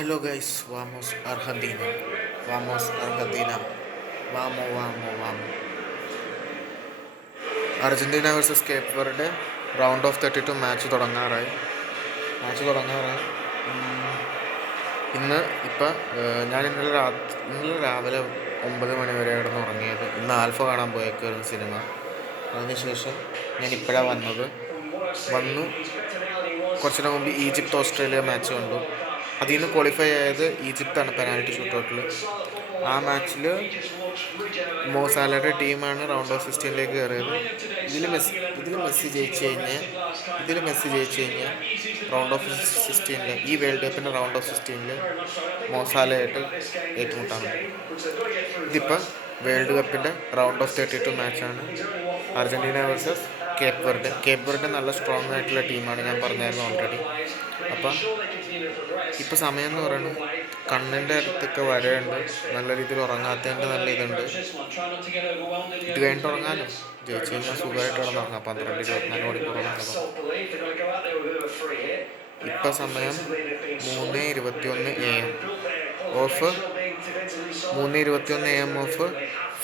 Hello guys, vamos Argentina. Vamos Argentina. Vamos, vamos, vamos. Argentina versus Cape Verde round of 32 match തുടങ്ങാറായി. ഇന്ന് ഇപ്പം ഞാൻ ഇന്നലെ രാവിലെ 9 മണി വരെ കിടന്ന് ഉറങ്ങിയത്. ഇന്ന് ആൽഫ കാണാൻ പോയേക്കായിരുന്നു സിനിമ. അതിനുശേഷം ഞാൻ ഇപ്പോഴാണ് വന്നു കുറച്ചു നേരം മുമ്പ് ഈജിപ്ത് ഓസ്ട്രേലിയ മാച്ച് കണ്ടു. അതിൽ നിന്ന് ക്വാളിഫൈ ആയത് ഈജിപ്താണ് പെനാൽറ്റി ഷൂട്ടൗട്ടിൽ. ആ മാച്ചിൽ മോസാലയുടെ ടീമാണ് റൗണ്ട് ഓഫ് 16ലേക്ക് കയറിയത്. ഇതിൽ മെസ്സി ജയിച്ചു കഴിഞ്ഞാൽ റൗണ്ട് ഓഫ് 16 ഈ വേൾഡ് കപ്പിൻ്റെ റൗണ്ട് ഓഫ് 16 മോസാലയായിട്ട് ഏറ്റുമുട്ടാണ്. ഇതിപ്പോൾ വേൾഡ് കപ്പിൻ്റെ റൗണ്ട് ഓഫ് 32 മാച്ചാണ്. അർജൻറ്റീന വേഴ്സസ് കേപ്പ് വെർഡെ നല്ല സ്ട്രോങ് ആയിട്ടുള്ള ടീമാണ്, ഞാൻ പറഞ്ഞായിരുന്നു ഓൾറെഡി. അപ്പം ഇപ്പം സമയം എന്ന് പറയുന്നത് കണ്ണിൻ്റെ അടുത്തൊക്കെ വരയുണ്ട്. നല്ല രീതിയിൽ ഉറങ്ങാത്തതിൻ്റെ നല്ല ഇതുണ്ട്. ഇത് കഴിഞ്ഞിട്ട് ഉറങ്ങാമല്ലോ. ജയിച്ചു കഴിഞ്ഞാൽ സുഖമായിട്ട് കിടന്നുറങ്ങാം. 12-24 മണിക്കൂർ ഉറങ്ങുന്നത്. ഇപ്പം സമയം 3:21 AM of 3:21 AM of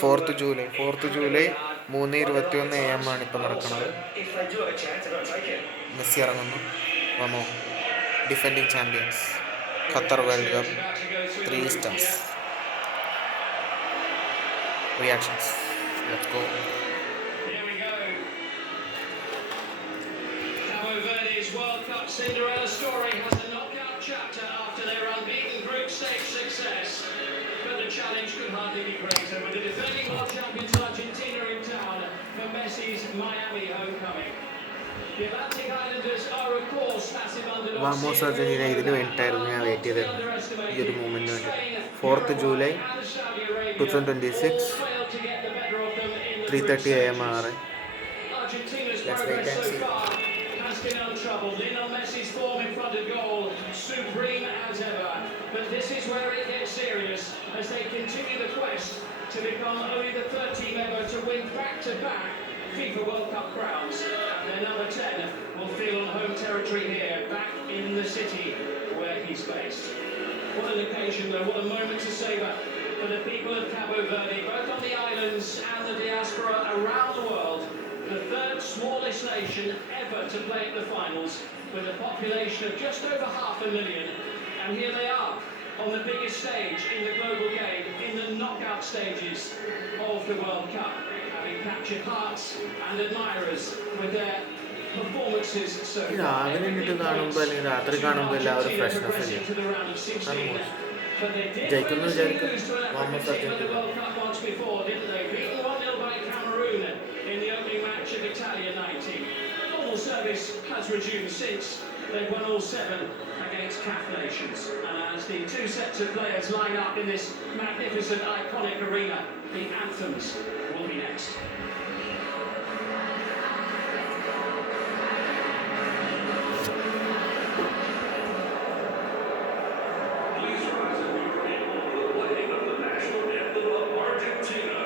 4th July 3:21 AM ആണ് ഇപ്പം നടക്കുന്നത്. മെസ്സി ഇറങ്ങുന്നു. വമോ defending champions Qatar world cup 3 stars. Reactions. Let's go. Here we go. Cabo Verde's World Cup Cinderella story has a knockout chapter after their unbeaten group stage success. But the challenge could hardly be greater with the defending world champions Argentina in town for Messi's Miami homecoming. The Atlantic Islanders are of course massive underdogs. വാമോസ് Argentina ഇതിന് വേണ്ടിയിട്ടായിരുന്നു ഞാൻ wait ചെയ്തത്, ഈ ഒരു മൂമെൻറ്റിന് വേണ്ടി. 4th July 2026 3:30 AM ആണ്. Argentina's progress so far has been untroubled. Lionel Messi's form in front of goal, supreme as ever. But this is where it gets serious as they continue the quest to become only the third team ever to win back-to-back FIFA World Cup crowns. And their number 10 will feel on home territory here, back in the city where he's based. What an occasion though, what a moment to savour for the people of Cabo Verde, both on the islands and the diaspora around the world. The third smallest nation ever to play at the finals, with a population of just over 500,000. And here they are, on the biggest stage in the global game, in the knockout stages of the World Cup, having captured hearts and admirers with their performances so far. രാവിലെ എണീറ്റ് കാണുമ്പോൾ അല്ലെങ്കിൽ രാത്രി കാണുമ്പോൾ എല്ലാവരും freshness ഇല്ല. But they did ജയിക്കുന്നു വിചാരിക്കും. lose to an വാമോസ് African team in the Argentina. World Cup once before, didn't they? Beaten 1-0 by Cameroon in the opening match of Italia 19. Normal service has resumed since. They've won all 7 against CAF nations. And as the two sets of players line up in this magnificent, iconic arena, the anthems will be next. Please rise and be ready for the playing of the national anthem of Argentina.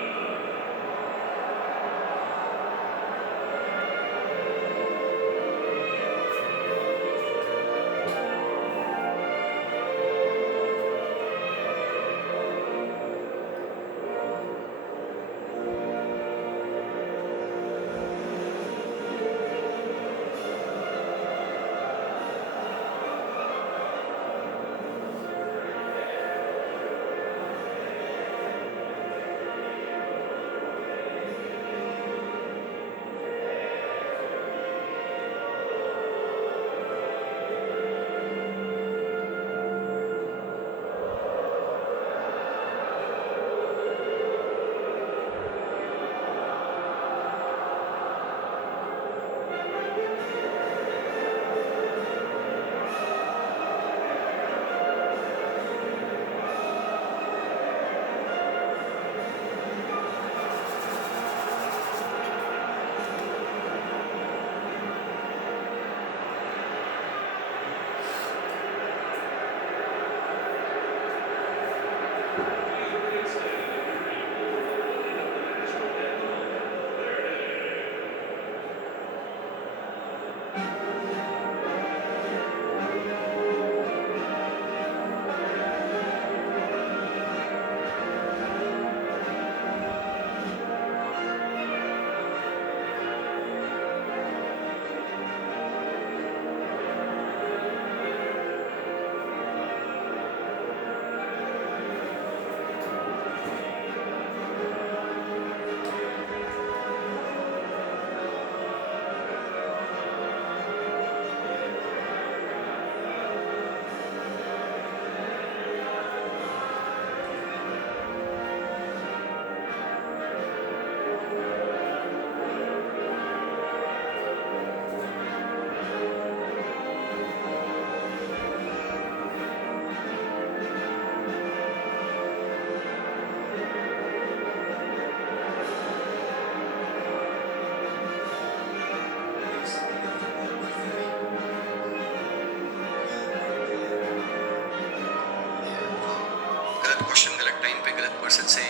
100% say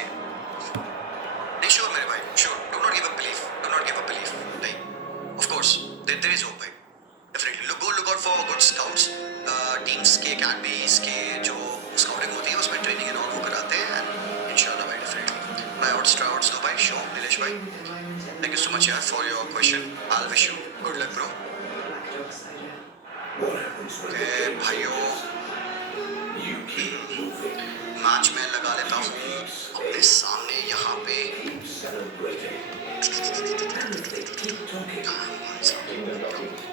नहीं sure मेरे भाई sure do not give up belief नहीं of course there is hope भाई definitely look out for good scouts teams के academies के जो scouting होती है उसमें training and all वो कराते हैं and inshallah भाई definitely tryouts दो भाई sure नीलेश भाई thank you so much यार for your question I'll wish you good luck bro भाइयों मैच में लगा लेता हूँ अपने सामने यहाँ पे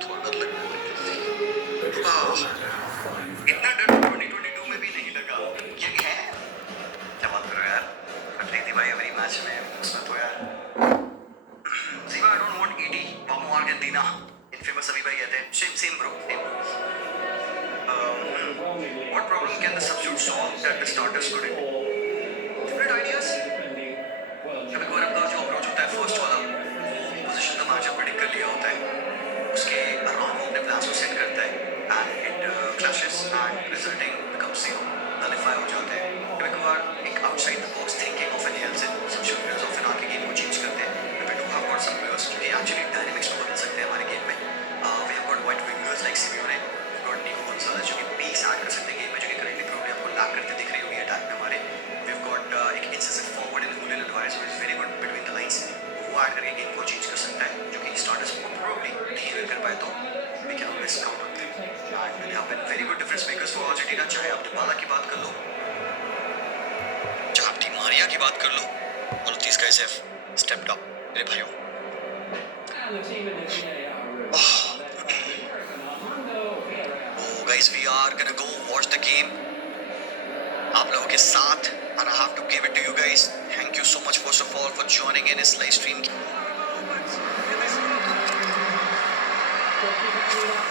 थोड़ा डर लग रहा है इतना डर 2022 में भी नहीं लगा ये है क्या बात करो यार फट रही थी भाई हमारी मैच में उसमें तो यार जीवा आई डोंट वांट ईडी वामो अर्जेंटीना इनफेमस अभी भाई कहते हैं same bro what problem can the substitute solve that the starters couldn't different ideas कभी गौरव का जो अप्रोच होता है फर्स्ट वाला वो पोजीशन का मैनेजर प्रेडिक्ट कर लिया होता है उसके अराउंड वो अपने प्लान्स को सेट करता है and it clashes and resulting becomes nullify हो जाते हैं कभी कभार एक outside the box thinking often helps in substitute players often आके गेम को चेंज करते हैं we do have got some players जो एक्चुअली डायनामिक्स को बदल सकते हैं हमारे गेम में we have got wide wingers like Simeone got Nico Gonzalez जो कि पीक्स ऐड कर सकते हैं गेम में जो कि करेंटली प्रोबब्ली आपको लैग करते दिख रही होगी अटैक में हमारे वी हैव गॉट एक incisive forward in Julian Alvarez which is very good between the lines वो ऐड करके गेम को चेंज कर सकता है जो कि स्टार्टर्स को प्रोबब्ली नहीं कर पाए तो we can always count on them and they have been very good difference makers for Argentina चाहे आप डिबाला की बात कर लो चाहे आप डी मारिया की बात कर लो all of these guys have stepped up मेरे भाइयों guys we are gonna go watch the game आप लोगों के साथ and I have to give it to you guys thank you so much first of all for joining in this live stream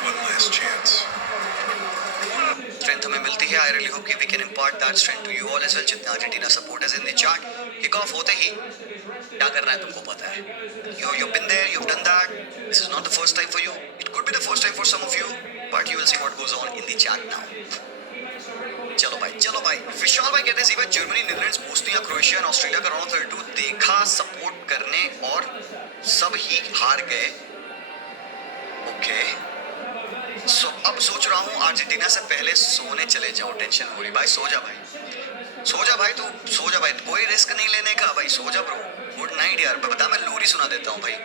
one last chance strength हमें मिलती है I really hope we can impart that strength to you all as well जितने Argentina supporters in the chat kick off होते ही क्या करना है तुमको पता है you've been there you've done that this is not the first time for you it could be the first time for some of you but you will see what goes on in the chat now चलो भाई विशाल भाई कहते हैं Siva Germany Netherlands Bosnia Croatia और Australia का round 32 देखा support करने और सब ही हार गए ओके सो अब सोच रहा हूँ अर्जेंटीना से पहले सोने चले जाऊँ टेंशन हो रही भाई सो जा भाई तू सो जा भाई कोई रिस्क नहीं लेने का भाई सो जा ब्रो गुड नाइट यार बता मैं लोरी सुना देता हूँ भाई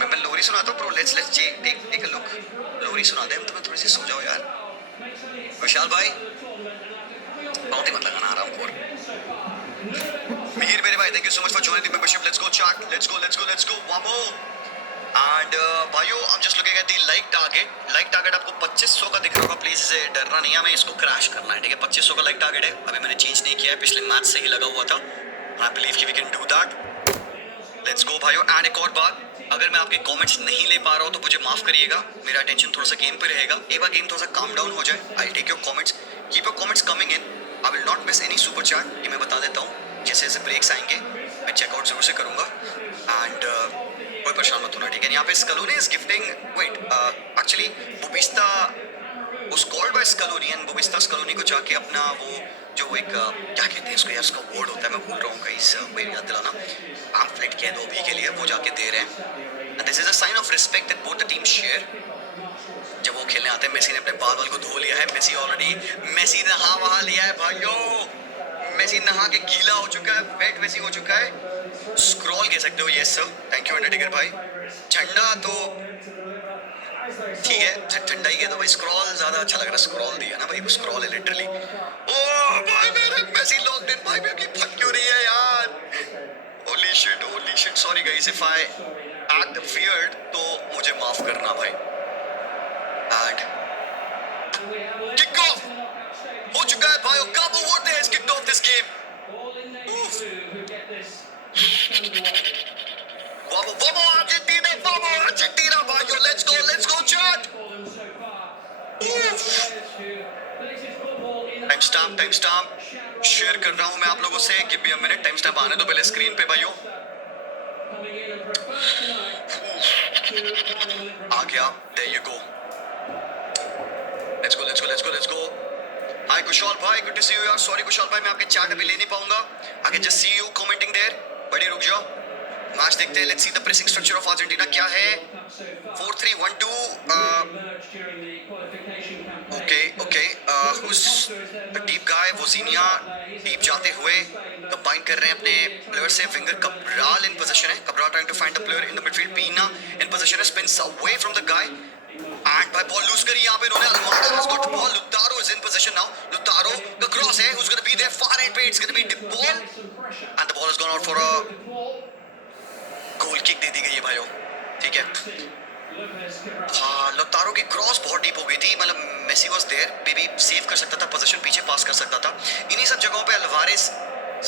मैं लोरी सुनाता हूँ bro let's take a look लोरी सुना दे तुम्हें थोड़ी सी सो जाओ यार विशाल भाई बहुत ही मत लगाना आराम खोर मिहिर मेरे भाई thank you so much for joining the membership let's go chat let's go one more and भाइयों I am just looking at the like target आपको 2500 का दिख रहा होगा प्लीज इसे डरना नहीं है हमें इसको क्रैश करना है ठीक है 2500 का लाइक टारगेट है अभी मैंने चेंज नहीं किया है पिछले मैच से ही लगा हुआ था आई बिलीव कि we can do that let's go भाइयों एंड एक और बात अगर मैं आपके कमेंट्स नहीं ले पा रहा हूँ तो मुझे माफ करिएगा मेरा अटेंशन थोड़ा सा गेम पे रहेगा एक बार गेम थोड़ा सा काम डाउन हो जाए I take your comments keep your comments coming in I will not miss any super chat ये मैं बता देता हूँ जैसे जैसे ब्रेक्स आएंगे मैं चेकआउट जरूर से करूँगा एंड कोई परेशान मत होना ठीक है यहाँ पे स्कलोनी इज गिफ्टिंग वेट एक्चुअली बुबिस्ता उस कॉल्ड बाय स्कलोनी एंड बुबिस्ता स्कलोनी को जाके अपना वो जो एक क्या कहते हैं इसको यार उसका वर्ड होता है मैं भूल रहा हूँ कहीं से कोई याद दिलाना पैम्फलेट कह दो अभी के लिए वो जाके दे रहे हैं this is a sign of respect that both the team share जब वो खेलने आते हैं मेसी ने अपने बाल को धो लिया है मेसी नहा वहा लिया है भाइयों मेसी नहा के गीला हो चुका है वेट मेसी हो चुका है स्क्रॉल कह सकते हो yes sir thank you Undertaker भाई झंडा तो ठीक है ठंडा ही है तो भाई स्क्रॉल ज्यादा अच्छा लग रहा है स्क्रॉल दिया ना भाई वो स्क्रॉल है लिटरली ओह भाई मेरे मेसी लॉक्ड इन भाई मेरी फट क्यों रही है यार holy shit sorry guys if I act weird तो मुझे माफ करना भाई एंड किक ऑफ हो चुका है भाई काबो वर्दे has kicked of this game Vamos Argentina भाइयों let's go chat time stamp share कर रहा हूं मैं आप लोगों से give me a minute time stamp आने दो पहले स्क्रीन पे भाइयों आ गया there you go let's go hi Kushal भाई, गुड टू सी यू यार. सॉरी कुशाल भाई, मैं आपके चैट अभी ले नहीं पाऊंगा. I can just see you commenting there. बड़ी रुक जाओ. मैच देखते हैं. Let's see the pressing structure of Argentina क्या है. 4-3-1-2. Okay okay. Who's the deep guy. वोजिनिया डीप जाते हुए कंबाइन कर रहे हैं अपने प्लेयर से. विंगर कब्राल इन पोजीशन है. Cabral trying to find the player in the midfield. पीना इन पोजीशन है. Spins away from the guy. And by ball lose करी यहाँ पे इन्होंने. Almada has got the ball. Lautaro is in possession now. Lautaro का cross है. Who's going to be there? Far end पे. It's going to be the ball. And the ball has gone out for a goal kick. दे दी गई है भाइयों. ठीक है. हाँ, Lautaro की क्रॉस बहुत डीप हो गई थी. मतलब मेसी was there. बेबी सेव कर सकता था पोजीशन. पीछे पास कर सकता था. इन्हीं सब जगहों पे अल्वारेस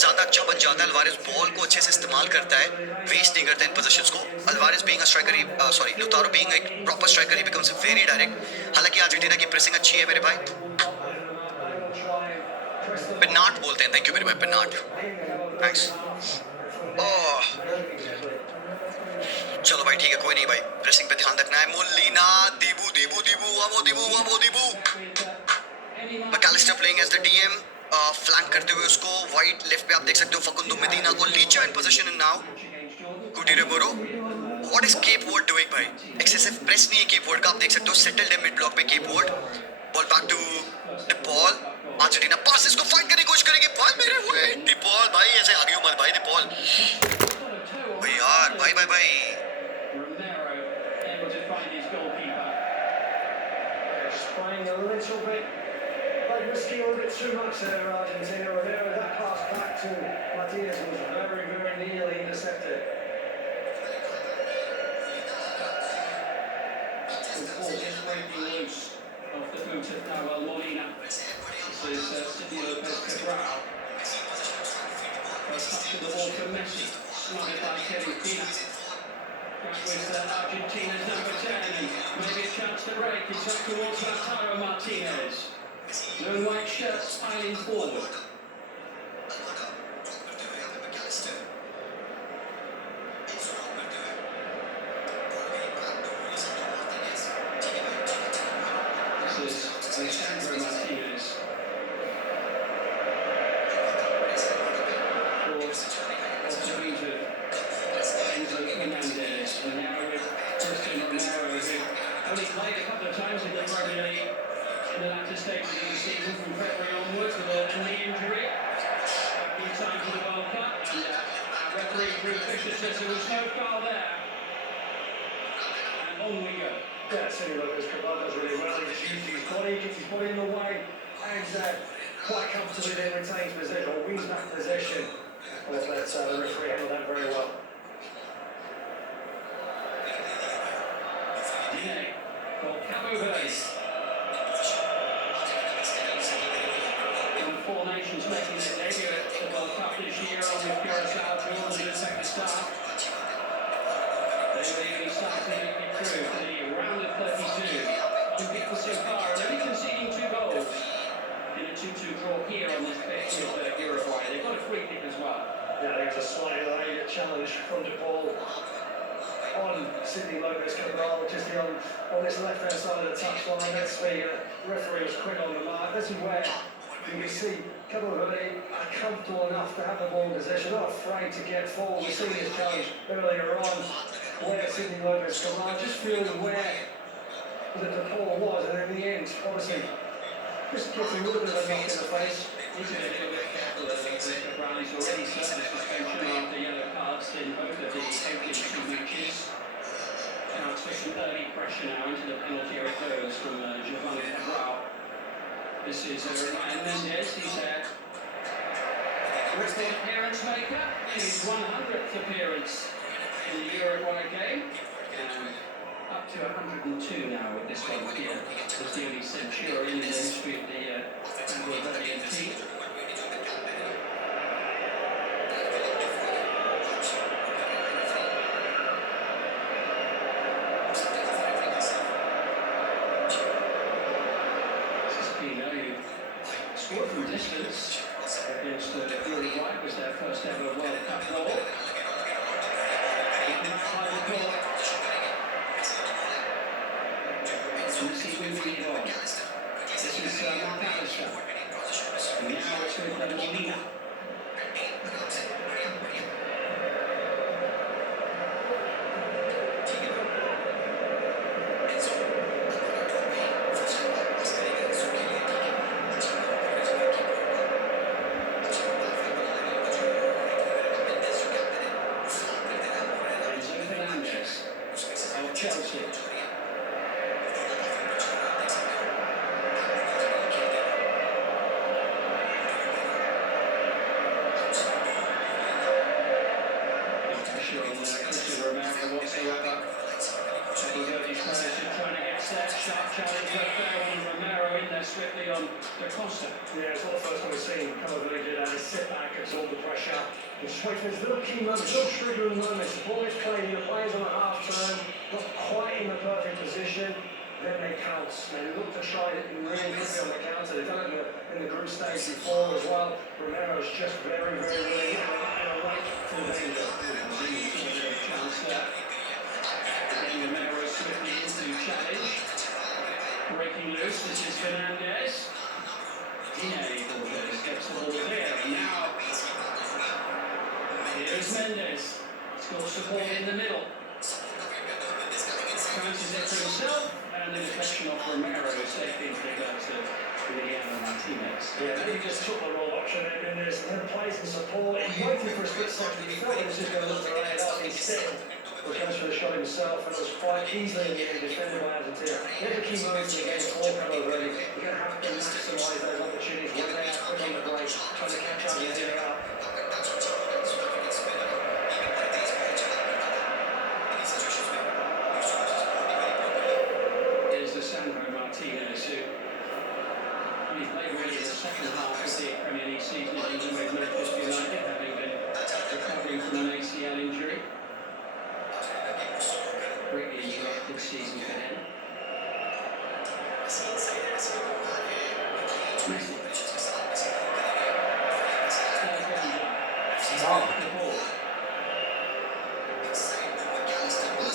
ज्यादा अच्छा बन जाता है. अल्वारेस बॉल को अच्छे से इस्तेमाल करता है. वेस्ट नहीं करता इन पोजीशंस को. Alvarez being a striker, sorry Lautaro being एक proper striker, he becomes very direct. हालांकि अर्जेंटीना की प्रेसिंग अच्छी है मेरे भाई. पेनाट बोलते हैं. थैंक यू मेरे भाई पेनाट. थैंक्स. ओह चलो भाई ठीक है, कोई नहीं भाई. प्रेसिंग पे ध्यान रखना है. मोलिना, दीबू दीबू दीबू वामो दीबू वामो Dibu. McAllister playing as the DM. Flank करते हुए उसको वाइड लेफ्ट पे आप देख सकते हो फकुंदो मेदीना को. Licha in position in now. कुटीरे बोरो. What is Cape Verde doing भाई. एक्सेसिव प्रेस नहीं है केप वर्ड का. आप देख सकते हो सेटल्ड है मिड ब्लॉक पे Cape Verde. Ball back to the ball. Argentina pass इसको फाइंड करने की कोशिश करेगी. भाई मेरे हुए द बॉल. भाई ऐसे आगे हो मत भाई. द बॉल भाई यार. भाई भाई भाई Spraying a little bit, like risking a little bit too much there, Argentina. Rivera, that pass back to Martinez was very, very nearly intercepted. The ball is breaking loose off the boot of Nahuel Molina. This is Sidney Lopez Cabral. First touch of the ball for Messi, smothered by Kevin Pina. Back with Argentina's number 10, and maybe a chance to break. It's up towards Lautaro Martinez. No white shirts piling forward. This is Alessandro Martinez. Fernandez, and now with Cristiano Ronaldo, who only played a couple of times in the Premier League in the latter stages of the season from February onwards with a knee injury. In time for the World Cup, and our referee Drew Fisher says there was no foul there. And on we go. Yeah, Sidney Lopez Cabral does really well. He uses his body, gets his body in the way, and quite comfortably then retains possession, or wins back possession. Well, the referee handled that very well. For Cabo Verde. And four nations making their debut at the World Cup this year on the Curacao, Jordan and Pakistan. They were the only side to make it through for the round of 32. Two people so far, and only conceding 2 goals in a 2-2 draw here on this pitch with Uruguay. They've got a free kick as well. Yeah, there's a slightly late challenge from De Paul on Sidney Lopez Cabral, just on this left-hand side of the touchline. That's the referee was quick on the mark. This is where you can see Cabo Verde are comfortable enough to have the ball in possession, not afraid to get forward. We've seen this challenge earlier on where Sidney Lopez Cabral just feeling where the De Paul was, and in the end, obviously, just gets a little bit of a knock in the face. He's a little bit careful as Cabral is already served suspension after yellow cards in both of the opening 2 matches. Now it's pushing early pressure now into the penalty area goes from Giovanni Cabral. This is Ryan Mendes. He's a record appearance maker. His 100th appearance in the Uruguay game. Up to 102 now with this one here. Was the only centurion in the history of the Anglo-Verdian team. Scored from distance against Uruguay. It was their first ever World Cup goal. Messi moving it on. This is McAllister. Chelsea. Pressure on Christian Romero whatsoever. Couple of these players just trying to get set. Sharp challenge right there on Romero in there swiftly on Da Costa. Yeah, it's not the first time we've seen him come over and do that. He sit back, absorb the pressure. Just wait for his little key moments, little triggering moments. The ball is playing, the players on a half turn, not quite in the perfect position. Then they count. They look to try it really quickly on the counter. They've done it in the group stage before as well. Romero's just very, very willing and awake to the danger. Chance there. Again, Romero swiftly into challenge. Breaking loose, this is Fernandez. Cortez gets the ball there, and now here's Mendes. Scores support in the middle. Bounces it for himself, and the deflection off Romero, safety into the goal to Emiliano Martinez. Yeah, then he just took the raw option and there's plays and support. He waited for a split second. He thought he was just going to look to lay it up. Instead, he goes for the shot himself, and it was quite easily in the end defended by Argentina. There's a key moment in the game. All come over ready. You're going to have to maximise those opportunities when they are put on the break, trying to catch Argentina up. Martinez, who only played really in the second half of the Premier League season in England with Manchester United, having been recovering from an ACL injury. Greatly interrupted season for him. Messi. The ball.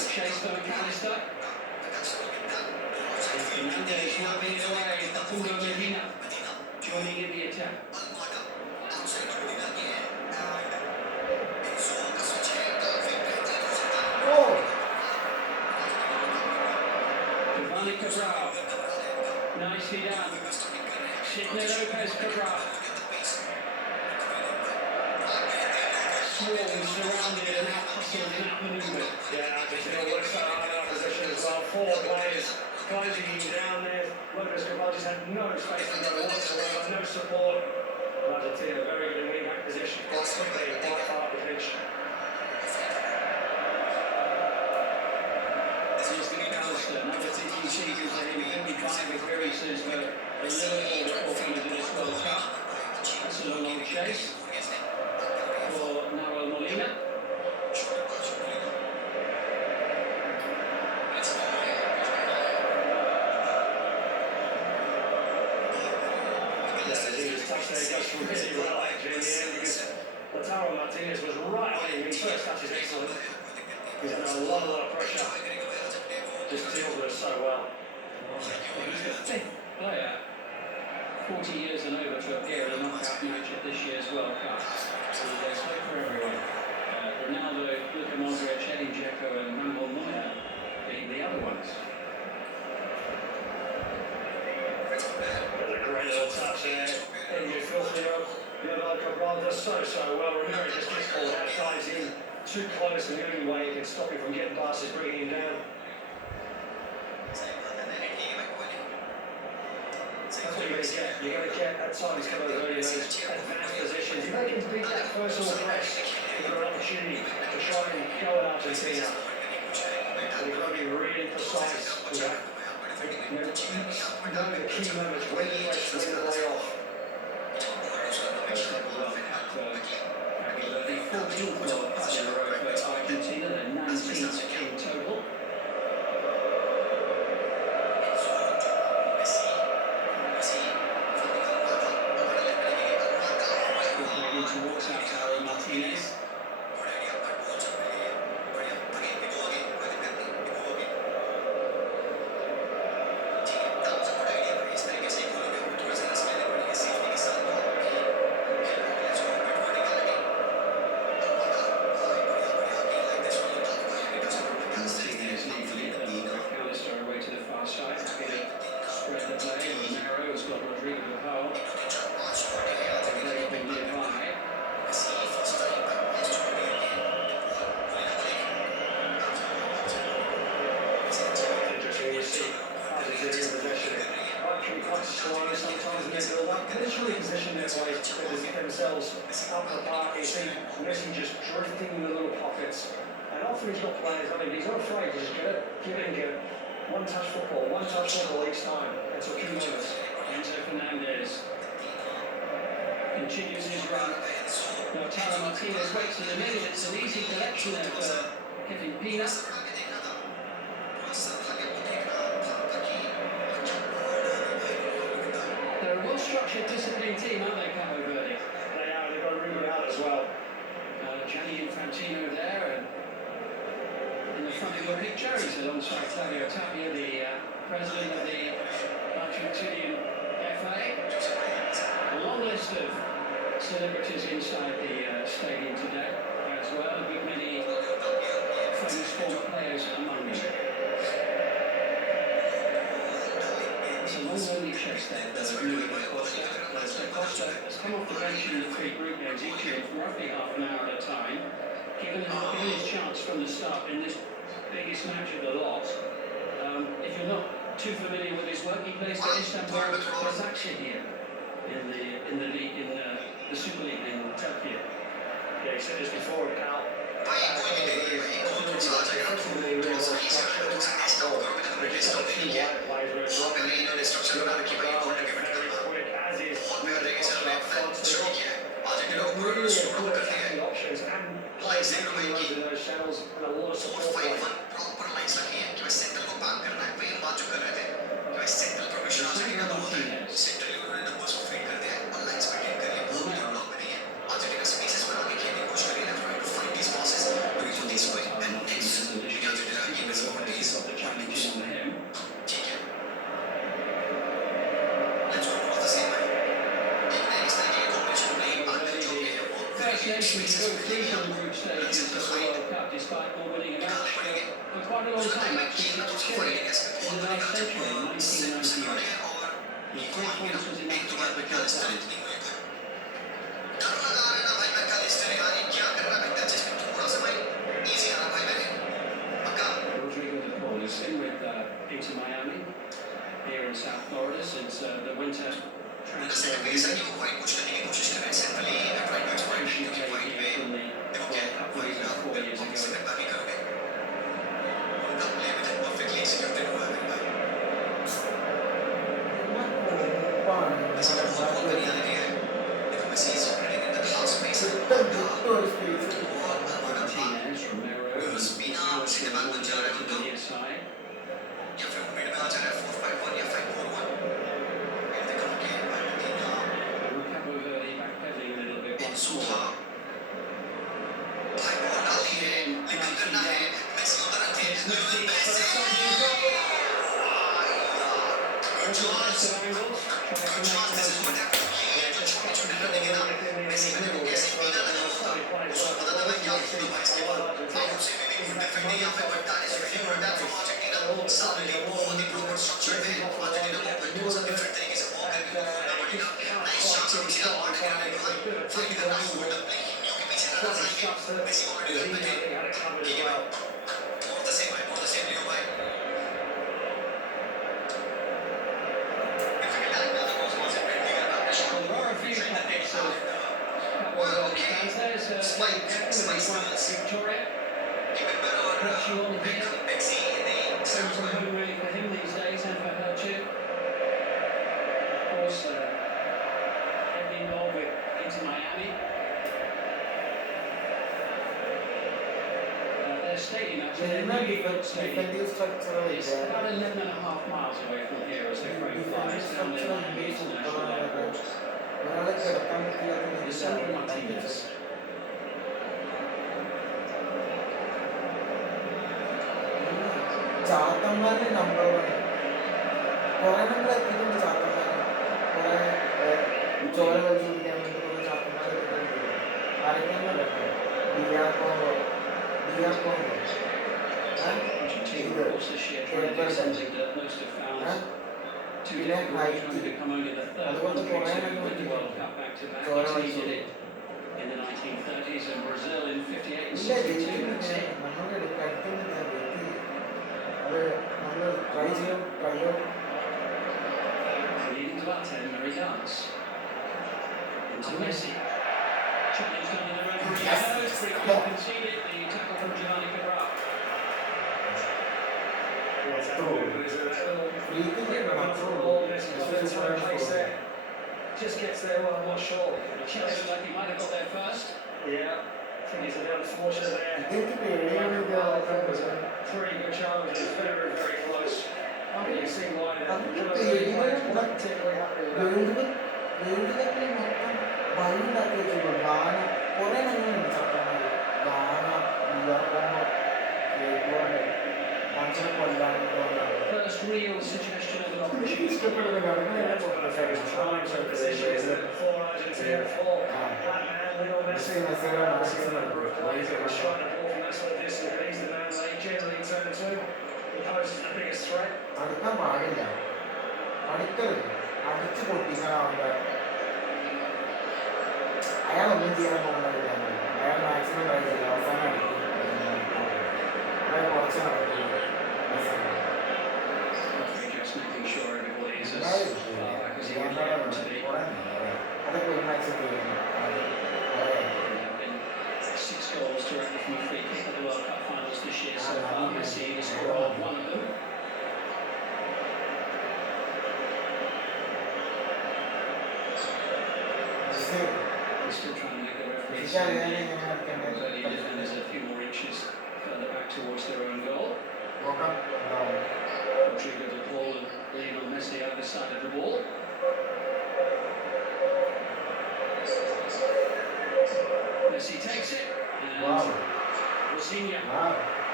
Chase for McAllister. Fernandez moving it away, Facundo Medina joining in the attack. Giovanni Cabral, nicely done. Sidney Lopez Cabral. Swarms surrounded and out hustled and outmaneuvered. Yeah, Argentina works out in our position as well. 4 players closing him down there. Lopez Cabral just had no space to go whatsoever, no support. Argentina very good in wing-back position, quite quickly, quite far up the pitch. Here's McAllister, another 15 seasons for him. He'll be vying with Grealish for a Liverpool before coming to this World Cup. That's a long chase for Nahuel Molina. He goes really well actually in the end because Lautaro Martinez was right on him. His first touch is excellent. He's under a lot of pressure. Just deals with it so well. He's the 5th player, 40 years and over, to appear in a knockout match at this year's World Cup. So there's hope for everyone. Ronaldo, Luka Modric, Edin Dzeko and Manuel Neuer being the other ones. There's a great little touch there. In midfield, Giovanni Cabral does so well. Romero just gets called out, dives in too close, and the only way he can stop him from getting past is bringing him down. That's what you're going to get. You're going to get at times come over in those advanced positions. If they can beat that personal press, you've got an opportunity to try and go at Argentina. And you've got to be really precise with that. You know the key moments, when to press, when to lay off. The 14th World Cup in a row for Argentina, the 19th in total. Towards Lautaro Martinez. themselves up the park. You see Messi just drifting in the little pockets. And often he's got players, I mean, he's not afraid to just get it, give it and get it. One touch football each time. That's what he knows. Enzo Fernandez continues his run. Now Tara Martinez waits in the middle. It's an easy collection of Kevin Pina. They're a well-structured, disciplined team, aren't they, Cabo Verde? They are, they've got really out as well. Gianni Infantino there, and in the front of your picture, he's alongside Flavio Tapia, the president of the Argentinian FA. A long list of celebrities inside the stadium today as well, a good many famous former players among them. It's a long lonely chest there for Luis Costa. Costa has come off the bench in the 3 group games each year for roughly half an hour at a time, given his chance from the start in this biggest match of the lot. If you're not too familiar with his work, he plays for Istanbul Başakşehir in the league, in the Super League in Turkey. Yeah, he said this before, Cal. Nations go through some group stages of the World Cup despite not winning a match for quite a long time, actually. Chile in the last century, in 1998. The 3 points was enough to get the job done. Rodrigo de Paul is in with Inter Miami here in South Florida since the winter transfer window. Victoria. Watchalong here. Comes from home really for him these days and for her too. Of course, heavily involved with Inter Miami. Their stadium actually, their new built stadium, is about 11.5 miles away from here as the crow flies down the Miami International Airport. December Martinez. ചാത്തന്മാരുടെ number 1 കുറെ നമ്മൾ എത്തിയിട്ടുണ്ട്. ചാത്തന്മാർ കുറെ ചോര വലിച്ചു കുടിക്കാൻ വേണ്ടി കുറെ ചാത്തന്മാർ എത്തിയിട്ടുണ്ട്. ആരൊക്കെയാണല്ലോ ഡിയാക്കോണ്ടോ പിന്നെ ഹൈറ്റ് അതുകൊണ്ട് കുറെ ചോര വലിച്ചു in the 1930s and Brazil in 58 and ഇല്ല 62. നമ്മുടെ അടുത്തൊന്നും നമ്മൾ ട്രൈ ചെയ്യും. Leading to about 10, there he comes. Into Messi. Challenge done in the referee's nose. Free kick conceded. The tackle from KRISHNAKUMAR. Just gets there, well, I'm not sure. Chelsea looked like he might have got there first. Yeah, I think it's a bit unfortunate there. That was a pretty good challenge. It was very, very close. You see why not particularly happy with that. First real suggestion of an opportunity. Position for Argentina for that man, Lionel Messi. Messi a number of plays that was trying to ball from that sort of distance, but he's the man they generally turn to. He poses the biggest threat. അയാളൊന്നും ചെയ്യാൻ പോകുന്നില്ല. അയാൾ maximum try ചെയ്യും. അവസാനം അടിക്കും. അയാൾ കുറച്ച് നടക്കും. Just making sure everybody is as far back as he would like them to be. അതൊക്കെ ഒരു മാച്ച് ചെയ്യുന്നു. Six goals directly from a free kick at the World Cup finals this year so far. Messi the scorer of one of them. He's still trying to make the referee see the defenders a few more inches further back towards their own goal. Rodrigo de Paul and Lionel Messi either side of the ball. Messi takes it and Rosinia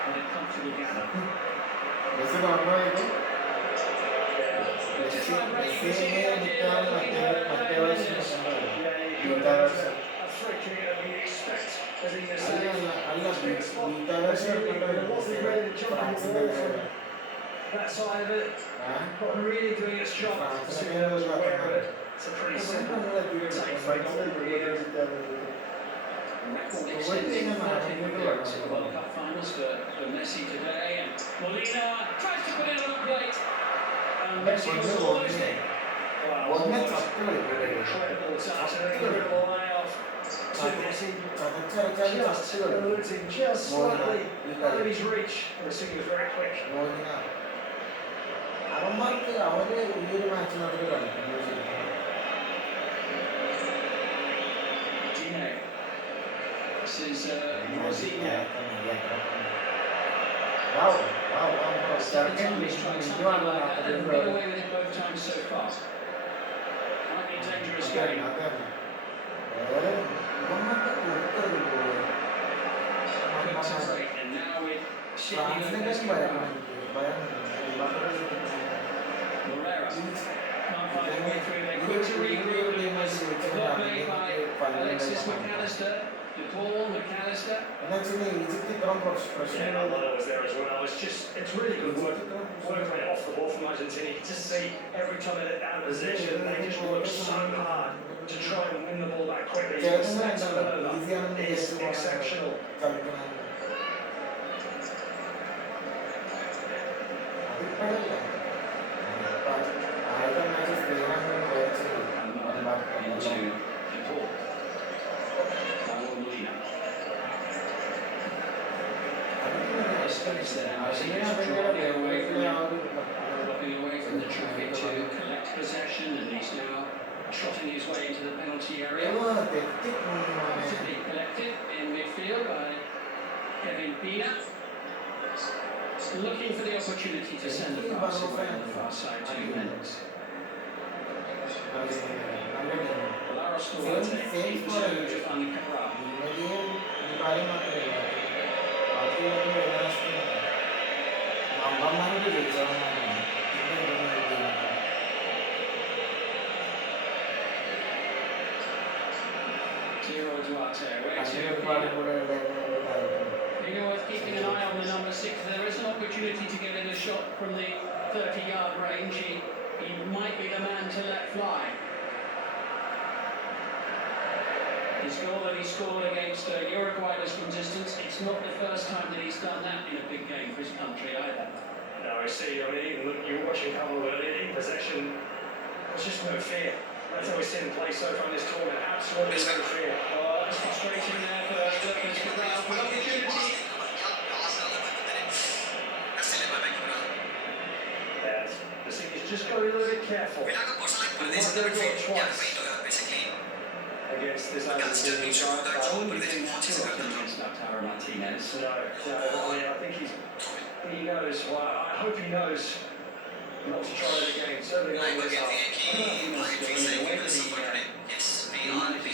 with a comfortable gather. To try and break the idea of looking at Fernandes. A free kick that we expect as he was saying. Wasn't really jumping the ball from that side of it. Not really doing its job. Rosinia was aware of it. It's a pretty simple take for goal. Record extending 13 appearances in the World Cup finals for Messi today. And Molina tries to put it on a plate. And Messi was almost in. Incredible touch, an incredible layoff to Messi. Just losing just slightly out of his reach. Messi was very quick. അവന്മാർക്ക് അവര് ഈ ഒരു മാച്ചിനകത്ത് കളിക്കുന്നത് Gino. This is Rosinia. Second time he's tried something like that and got away with it both times so far. Might be a dangerous game. Quick to break, and now with Sydney Lopez Cabral. Morera can't find a way through there. Quick to regroup. It was well played by Alexis McAllister. De Paul, McAllister. Yeah, Lionel was there as well. It's really good work rate off the ball from Argentina. You just see every time they're out of position, they just work so hard to try and win the ball back quickly. The sense of turnover is exceptional. Into De Paul. Molina. Space there. Messi is dropping away from the traffic to collect possession, and he's now trotting his way into the penalty area. Comfortably collected in midfield by Kevin Pina. Looking for the opportunity to send the pass away on the far side to Mendes. Laros Duarte into Van Cabral. Duarte, where to? Maybe worth keeping an eye on the number 6. There is an opportunity to get in a shot from the 30-yard range. He might be the man to let fly. His goal that he scored against Uruguay was from distance. It's not the first time that he's done that in a big game for his country either. No, I see. I mean, even look, you're watching Cameroon in possession. There's just no fear. No That's how we've seen him play so far in this tournament. Absolutely no fear. Oh, that's frustrating there for Lucas Cabral. Good opportunity. Yes. The thing is, just got to be a little bit careful. He might go twice against this Argentinian side. I wouldn't be too happy against Lautaro Martinez. No, I mean, I think he knows. Well, I hope he knows not to try it again. Certainly not in this half. I don't know if he must go in the way that he manages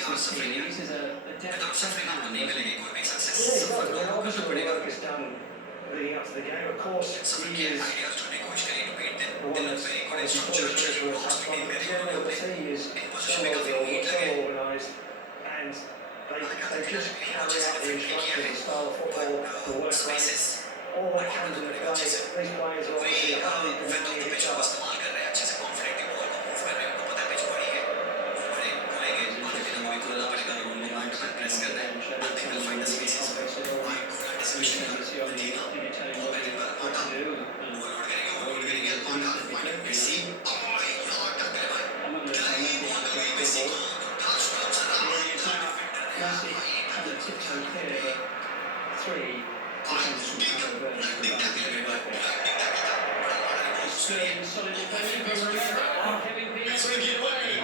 this team. He uses a depth pressing hand, doesn't he? Yeah, he does. I mean, obviously the work is done leading up to the game. Of course, he is the one that's obviously put his first work up front. But yeah, no, the team is so well built, so organised, and they just carry out the instructions, the style of football, the work rate. All that comes into play. These players are obviously highly committed to each other. Solid defending from Romero. Kevin Pina brings it away.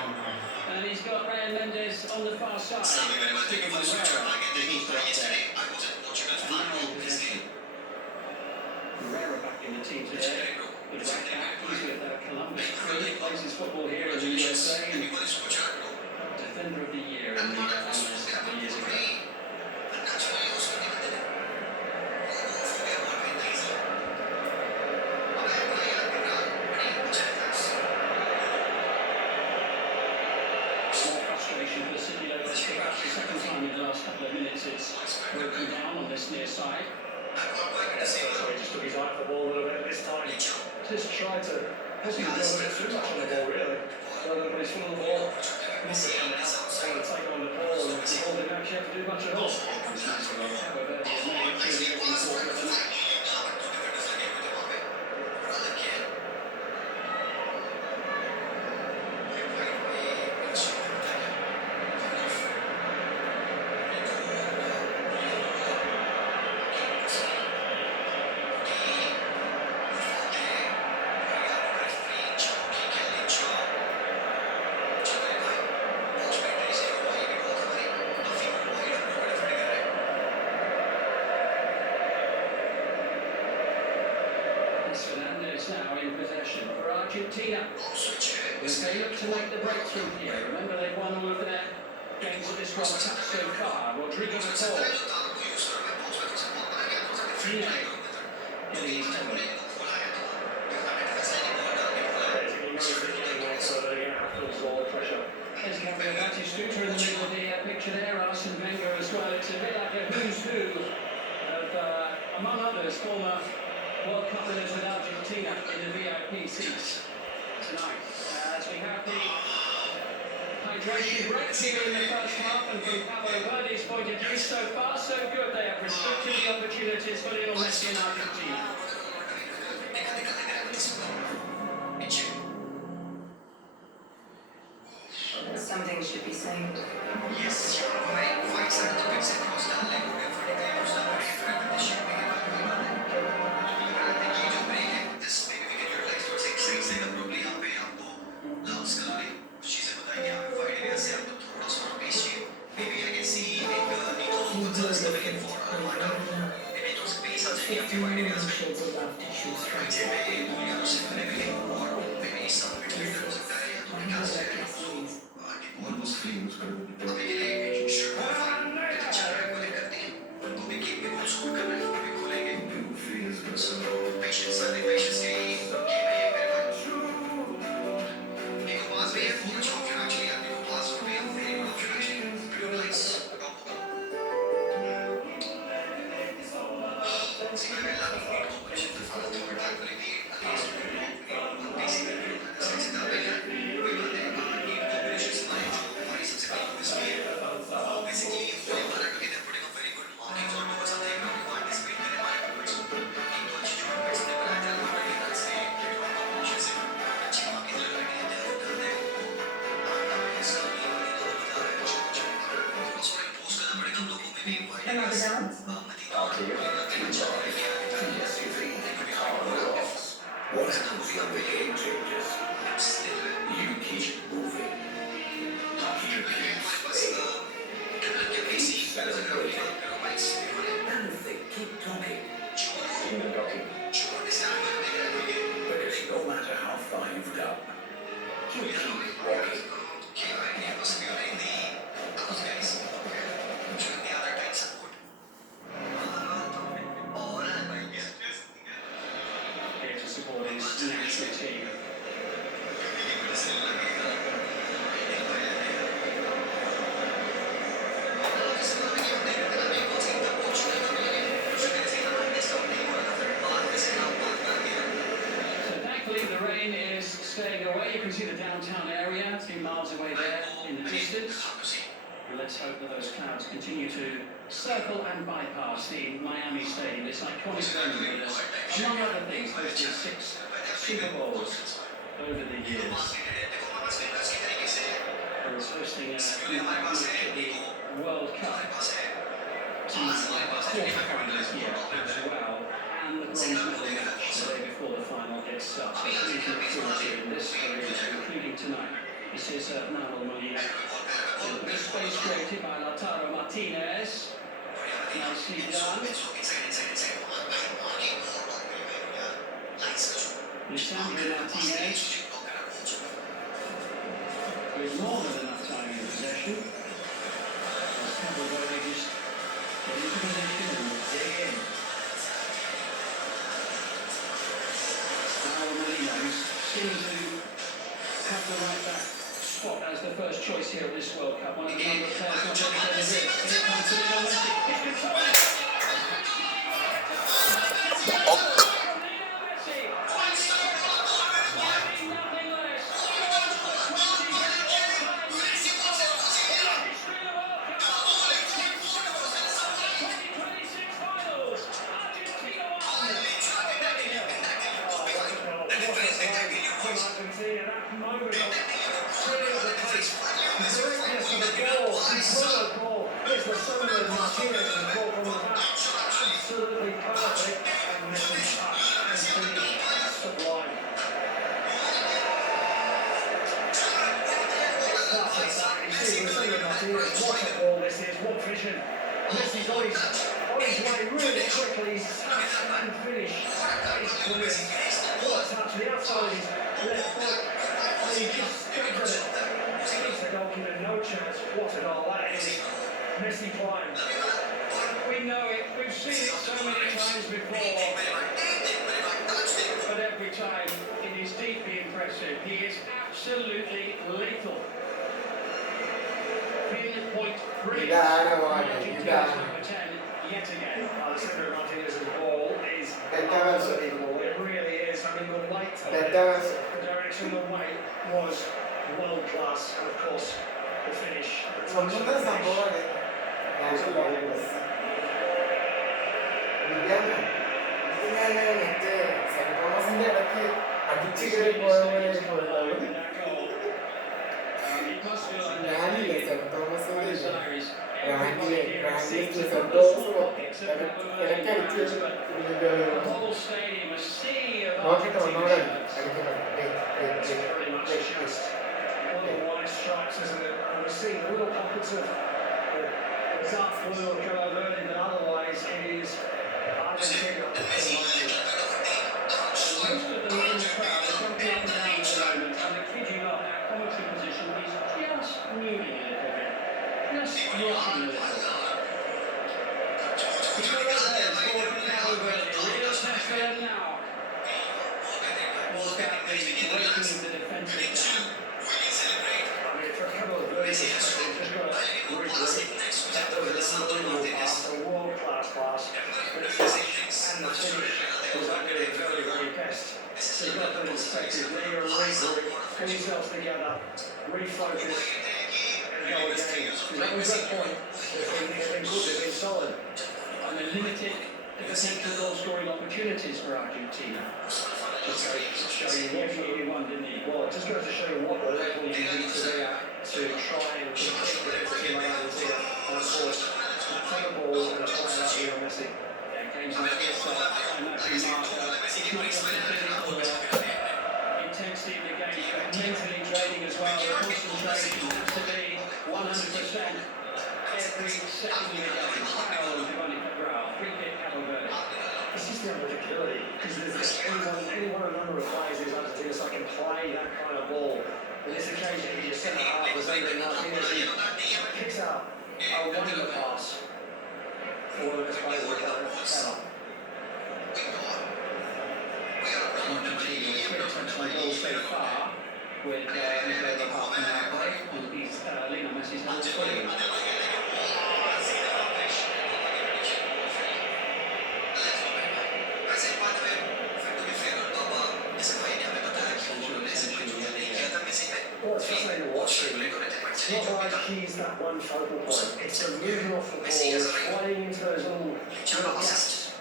And he's got Ryan Mendes on the far side. Steven Romero is also up there. And now in possession. Romero back in the team today. Good right back. He's with Columbus Crew. He plays his football here in the USA. And Defender of the Year in the MLS a couple of years ago. Broken down on this near side. So he just took his eye off the ball a little bit this time. Just tried to hasn't done a bit too much on the ball really. But he's full of the ball. Must have come out, trying to take on the ball, and the ball didn't actually have to do much at all. However, he has made it through the opening quarter of the match. Now in possession for Argentina. As they look to make the breakthrough here. Remember, they've won all of their games of this World Cup so far. Rodrigo de Paul. Pina getting his turn. There's Gabriel Batistuta in the middle of the picture there. Arsene Wenger as well. It's a bit like a who's who of, among others, former World Cup winners with Argentina in the VIP seats tonight. As we have the hydration break here in the first half, and from Cabo Verde's point of view, so far so good. They have restricted the opportunities for Lionel Messi in Argentina. Something should be saying. Yes, you're right. 5 seconds across the leg. What happens when the game changes? You keep moving. You keep staying. Keep celebrating. And if they keep talking, keep talking. Because no matter how far you've come, you keep walking. Here to support his national team. So thankfully the rain is staying away. You can see the downtown area, a few miles away there in the distance. Let's hope that those clouds continue to circle and bypass the Miami Stadium, this iconic venue that has, among other things, hosted 6 Super Bowls over the years. It was hosting a match at the World Cup, 2 quarterfinals here as well, and the bronze medal match the day before the final gets started. Please look forward to in this arena, including tonight. This is Manuel Molina. The space created by Lautaro Martinez. Nicely done. Lisandro Martinez with more than enough time in possession. Cabo Verde just get into position and dig in. Now Molina seems to have the right back spot as the first choice here at this World Cup. One of the number of players not ready to do it. Here comes Lionel Messi. He controls it. Lionel Messi. Nothing less. 2026 finals. Argentina 1. Argentina, that moment of clear the pace, directness of the ball, superb ball. Here's the Sunderland Martinez and the ball from the back. Absolutely perfect. And Messi touch and finish. Sublime. That's exactly. You see, the Sunderland Martinez, what a ball this is, what vision. Messi's on his way really quickly. He's touch and finish. That is brilliant. What a touch. The outside of his left foot. And he just stabs at it. Gives the goalkeeper no chance. What a goal that is. Messi flying. We know it. We've seen it so many times before. But every time it is deeply impressive. He is absolutely lethal. Pinpoint brilliance. Argentina's number 10 yet again. Alessandro Martinez's ball is Better unbelievable. It really is. I mean, the light of it, Better the direction, the weight was world class. And of course, the finish. The touch സ്വന്തം of the finish. സംഭവമാണ് മറ്റേ saint തോമസിന്റെ ഇടയ്ക്ക് അടിച്ചു കയറി പോയ പോലെ With that goal. It must feel like ഞാനില്ലേ സെന്റ് തോമസിന്റെ Buenos Aires. റാങ്കിലെ Everybody here റാങ്കിലെ seems to saint have Thomas the pockets of ഇടയ്ക്ക് അടിച്ചു the whole stadium, a sea of നോക്കിട്ട് ഒന്നോടെ Argentinians. It's very much just One of the wide stripes, isn't it? And we're seeing little pockets of the dark blue of Cabo Verde, but otherwise it is Argentina. Most of the men's crowd are jumping up and down at the moment, and I kid you not, our commentary position is just moving a little bit. Just rocking a little. Cabo Verde scored for Cabo Verde. Real test for them now. Was that the breaking of the defensive down? I mean, for a couple of birds, they've just got to regroup. That was an unbelievable pass, a world-class pass. The touch and the finish was actually very, very best. So you've got to put it in perspective. Then you're regroup, pull yourself together, refocus, and go again. Because that was that point. They've been good, they've been solid. And the limited potential goal-scoring opportunities for Argentina. Just goes to show you what He won, didn't he? well, it just goes to show you what the level you need to be at to try and compete with a team like Argentina. And of course, take a ball and apply that to Messi. Yeah, games like this, I imagine Mark, it's not just the physical well. The concentration has to be 100% every second of the game. Foul on Giovanni Cabral. Free kick, Cabo Verde. It's just the unpredictability, because there's anyone a number of players who's Argentina so can play that kind of ball. In this occasion, he just centre half was Andre Martinez. He picks up a wonderful pass for one of the best players we've ever. Argentina with 3 touchdown goals so far, with Nicola apart from Napoli, and he's Lionel Messi's number 3. Well, it's fascinating watching. It's not like he's that one focal point. It's the moving off the ball, flying into those little gaps,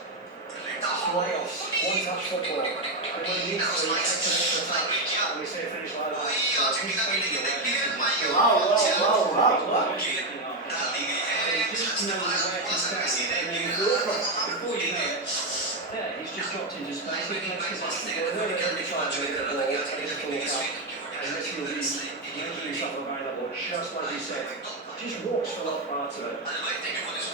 playoffs, one-touch football. And when he needs to, he takes an extra touch, and we see a finish like that. So he's taking it away. Wow. Just knows where to stand, and then before you know it, yeah, he's just dropped into space. He makes his Well, every time they get the ball, takes a full cut, and this will be making himself available, just like you said. Just walks for a lot of parts of it. But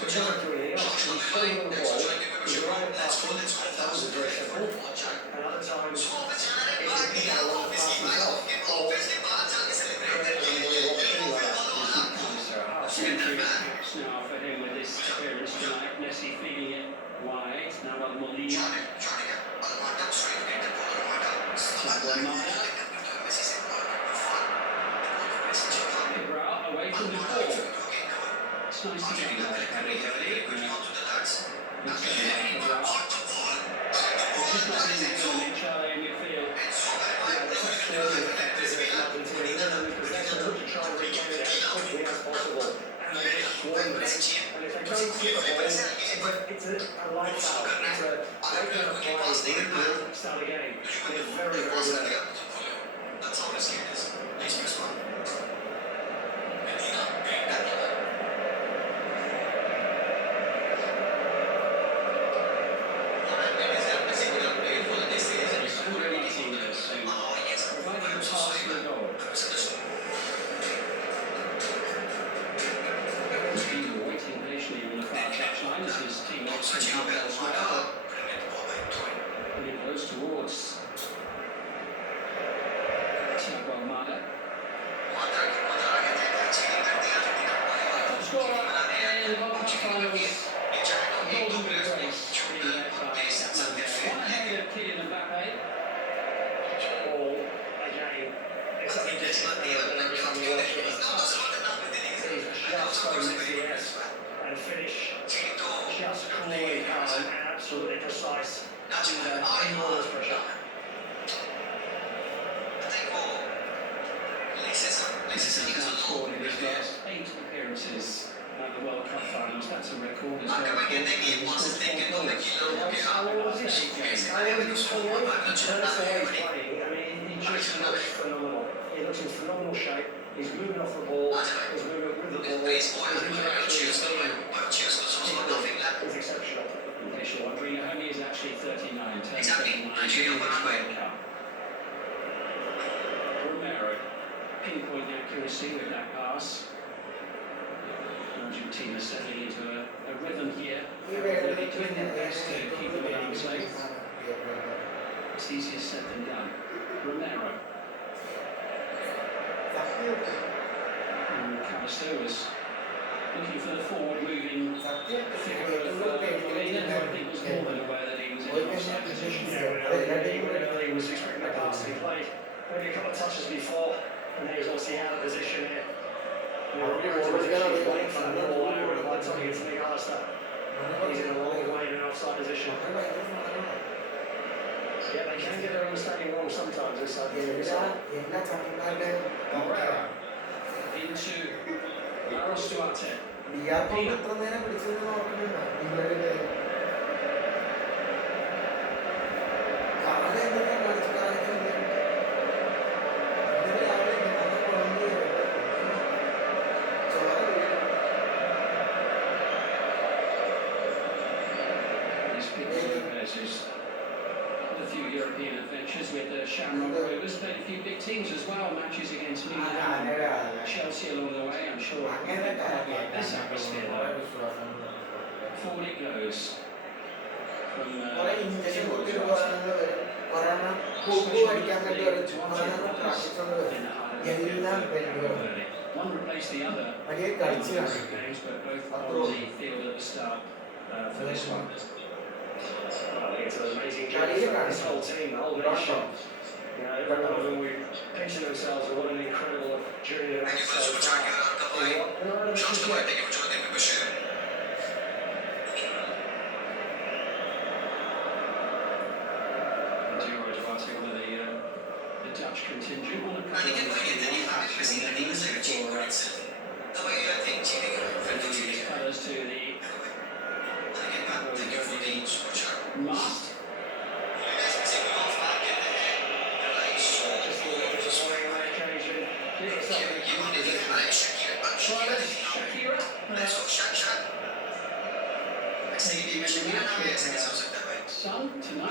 he doesn't do anything else. He's throwing on the ball, he's right passing, that was very simple. And other times, it can pick out a lot of pass himself, or create an unbelievable opportunity like that. Century now for him with this appearance tonight. Messi feeding it wide. Now Molina. Cabral away from the ball. It's nice to get that kind of ready. It's just not easy to do in Charlie in midfield. Yeah, the question is effective in Argentina. They're in possession, look to try and regain it as quickly as possible. And they just swarm it. And if they don't keep the ball, it's a light foul. It's a break down of play, rebuild, start again. They're very, very rare. That's how this game is. Next one. Towards Armada. Scorer in the finals. Golden Boot race being led by one ahead of Kylian Mbappe. Ball, again, it's something different every time you watch it. He's just so Messi-esque and finish just coolly calm and absolutely precise under enormous pressure. Messi has scored in his last 8 appearances at the World Cup finals. That's a record as well. How old is he? How old is he? That's the way he's playing. I mean, he just looks phenomenal. He looks in phenomenal shape. He's moving off the ball. He's moving with the ball. His interaction with the team is exceptional. In case you're wondering, Naomi is actually 39, turns 39 in this World Cup. Romero, pinpoint accuracy with that pass. Argentina settling into a rhythm here. Really doing their best to keep the game safe. It's easier said than done. Romero. And Calisto was looking for the forward moving figure of Molina, who I think was more than aware that he was in an offside position. He was expecting the pass. He played maybe a couple of touches before, and he was obviously out of position here. Waiting for the ball over, and by the time he gets to McAllister, he's in a long way in an offside position. Yeah, they can get their understanding wrong sometimes. It's like Into Laros Duarte. These people who's had a few European adventures with the Shamrock Rovers. Played a few big teams as well, matches against Milan and Chelsea along the way. I'm sure it will be quite like this atmosphere though. Forward it goes. From one replaced the other in games, but both on the field at the start for this one. Well, I think it's an amazing journey for this whole team, the whole nation. You know, every one of them will picture themselves with what an incredible journey they've had so far. The Dutch contingent on a couple of matches for colours to the must. Son tonight.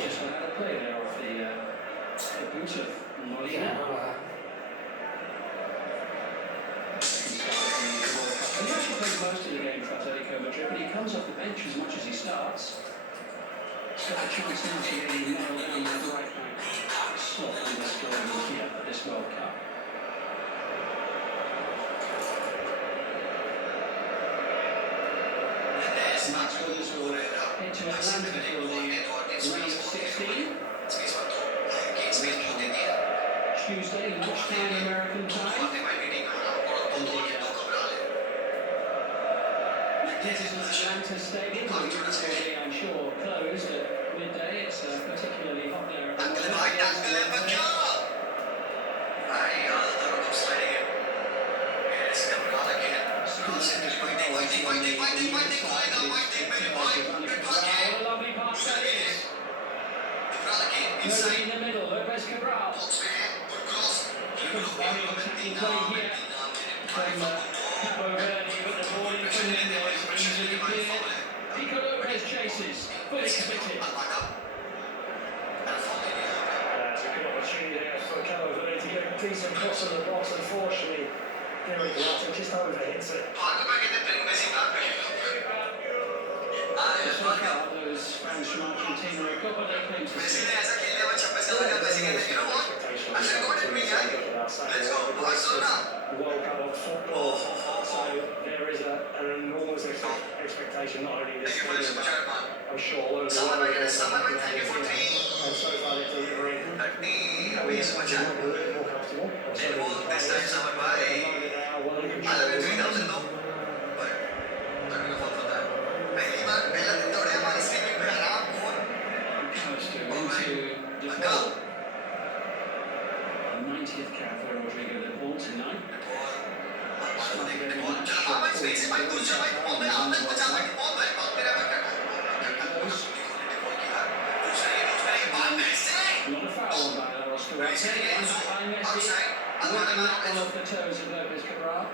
Just went out of play there off the boot of Molina. He actually played most of the game for Atletico Madrid, but he comes off the bench as much as he starts. He's got a chance now to really nail down that right back slot in the scoring here for this World Cup. Max Williams will head to Atlanta for the round of 16. Tuesday, lunchtime American time. This is Atlanta Stadium, which will be, I'm sure, closed at midday. It's particularly hot there at the moment. Lovely pass that is. Murray in the middle, Lopez Cabral. Attacking play here from Capo Verde, but the ball in Fernandez easily cleared. Pico Lopez chases, fully committed. That's a good opportunity there for Cabo Verde to get a decent cross on the box. Unfortunately, Derek Watson just overhits it. So far, those fans from Argentina have got what they claim to see. World Cup of football. So there is an enormous expectation, not only this stadium, but I'm sure all over the world. And so far they're delivering. We are more comfortable. At the moment they are well in control. Into the goal. 90th cap for Rodrigo de Paul tonight. Started every match not a foul on by Oscar by Messi. Working that one off the toes of Lopez Cabral.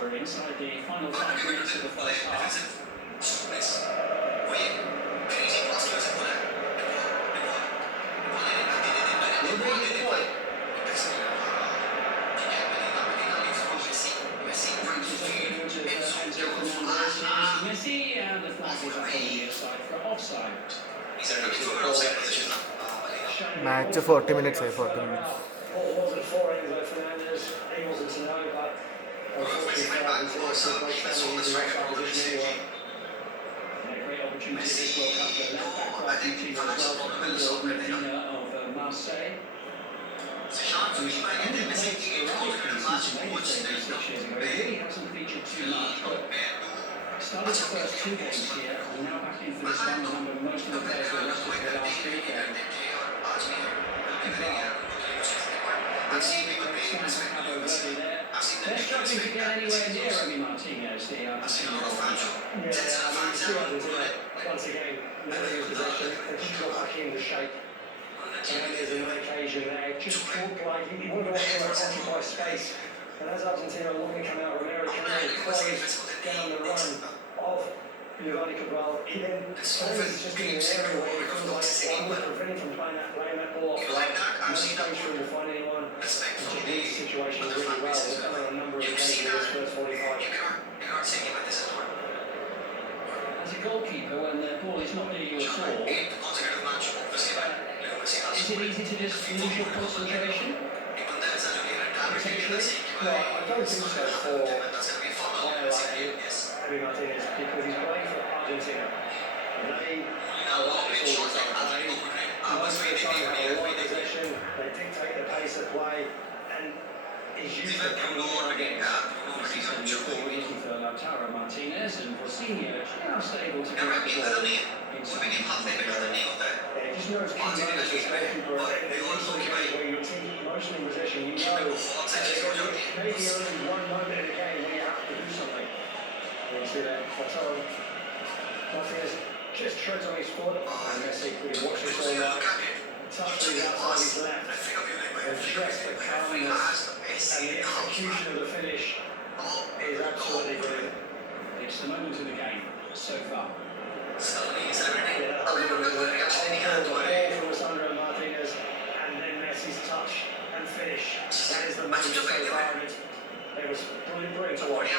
We're inside the final 5 minutes of the first half. Messi, and the flag is up on the near side for offside. Match 40 minutes. 40 minutes. Paul wasn't for Enzo Fernandez. He wasn't to know, but unfortunately, Great opportunity this World Cup to left back for Argentina as well to Medina of Marseille. who's only played sporadically since he made his debut 6 years ago. He really hasn't featured too much, but started the first 2 games here, and now back in for this one. Remember, most of the players were rested for the last week. They're struggling to get anywhere near Remy Martinez, the Argentina. Yeah, I mean, see Argentina, once again, never use possession. They just got back into shape. And then there's another occasion there, just talk like you want to occupy space. And as Argentina looking to come out, Romero can really close down the run of Giovanni Cabral. He then plays just in an area where he feels like one would prevent him from playing that ball off. No space for him to find anyone. And just reads the situation really well. We've done it on a number of occasions in this first 45. As a goalkeeper, when the ball is not near you at all, is it easy to just lose your concentration? Potentially? No, I don't think so for a player like Remy Martinez because he's playing for Argentina. And they are like this all the time. Most of the time they have a lot of possession, they dictate the pace of play, and he's used to coming on against. Looking for Lautaro Martinez and Rosinha now stable to get the ball inside. Yeah, he just knows key moments as goalkeeper. These are the games where your team mostly in possession, you know maybe only one moment in a game when you have to do something. You see that Lautaro Martinez just treads on his foot, and Messi could watch this all night. Touch to the outside his left, and just the calmness and the execution of the finish is absolutely brilliant. It's the moment of the game so far. Yeah, that whole from Sandro Martinez, and then Messi's touch and finish. That is the moment so far, and it was brilliant to watch.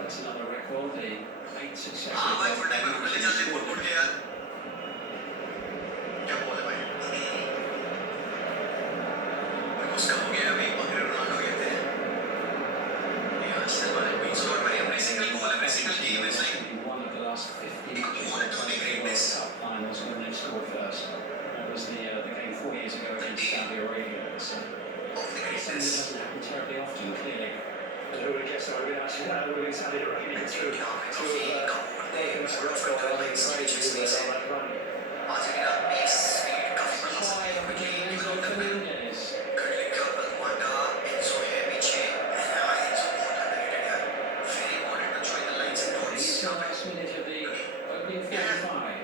That's another record, the 8th successive. One of the last 50 matches of the World Cup finals when they scored first. That was the game 4 years ago against Saudi Arabia. It's something that doesn't happen terribly often, clearly. And who would have guessed that would have been actually that would have been Saudi Arabia to have broken that record on that run. Try of Enzo Fernandez. It's the last minute of the opening 45.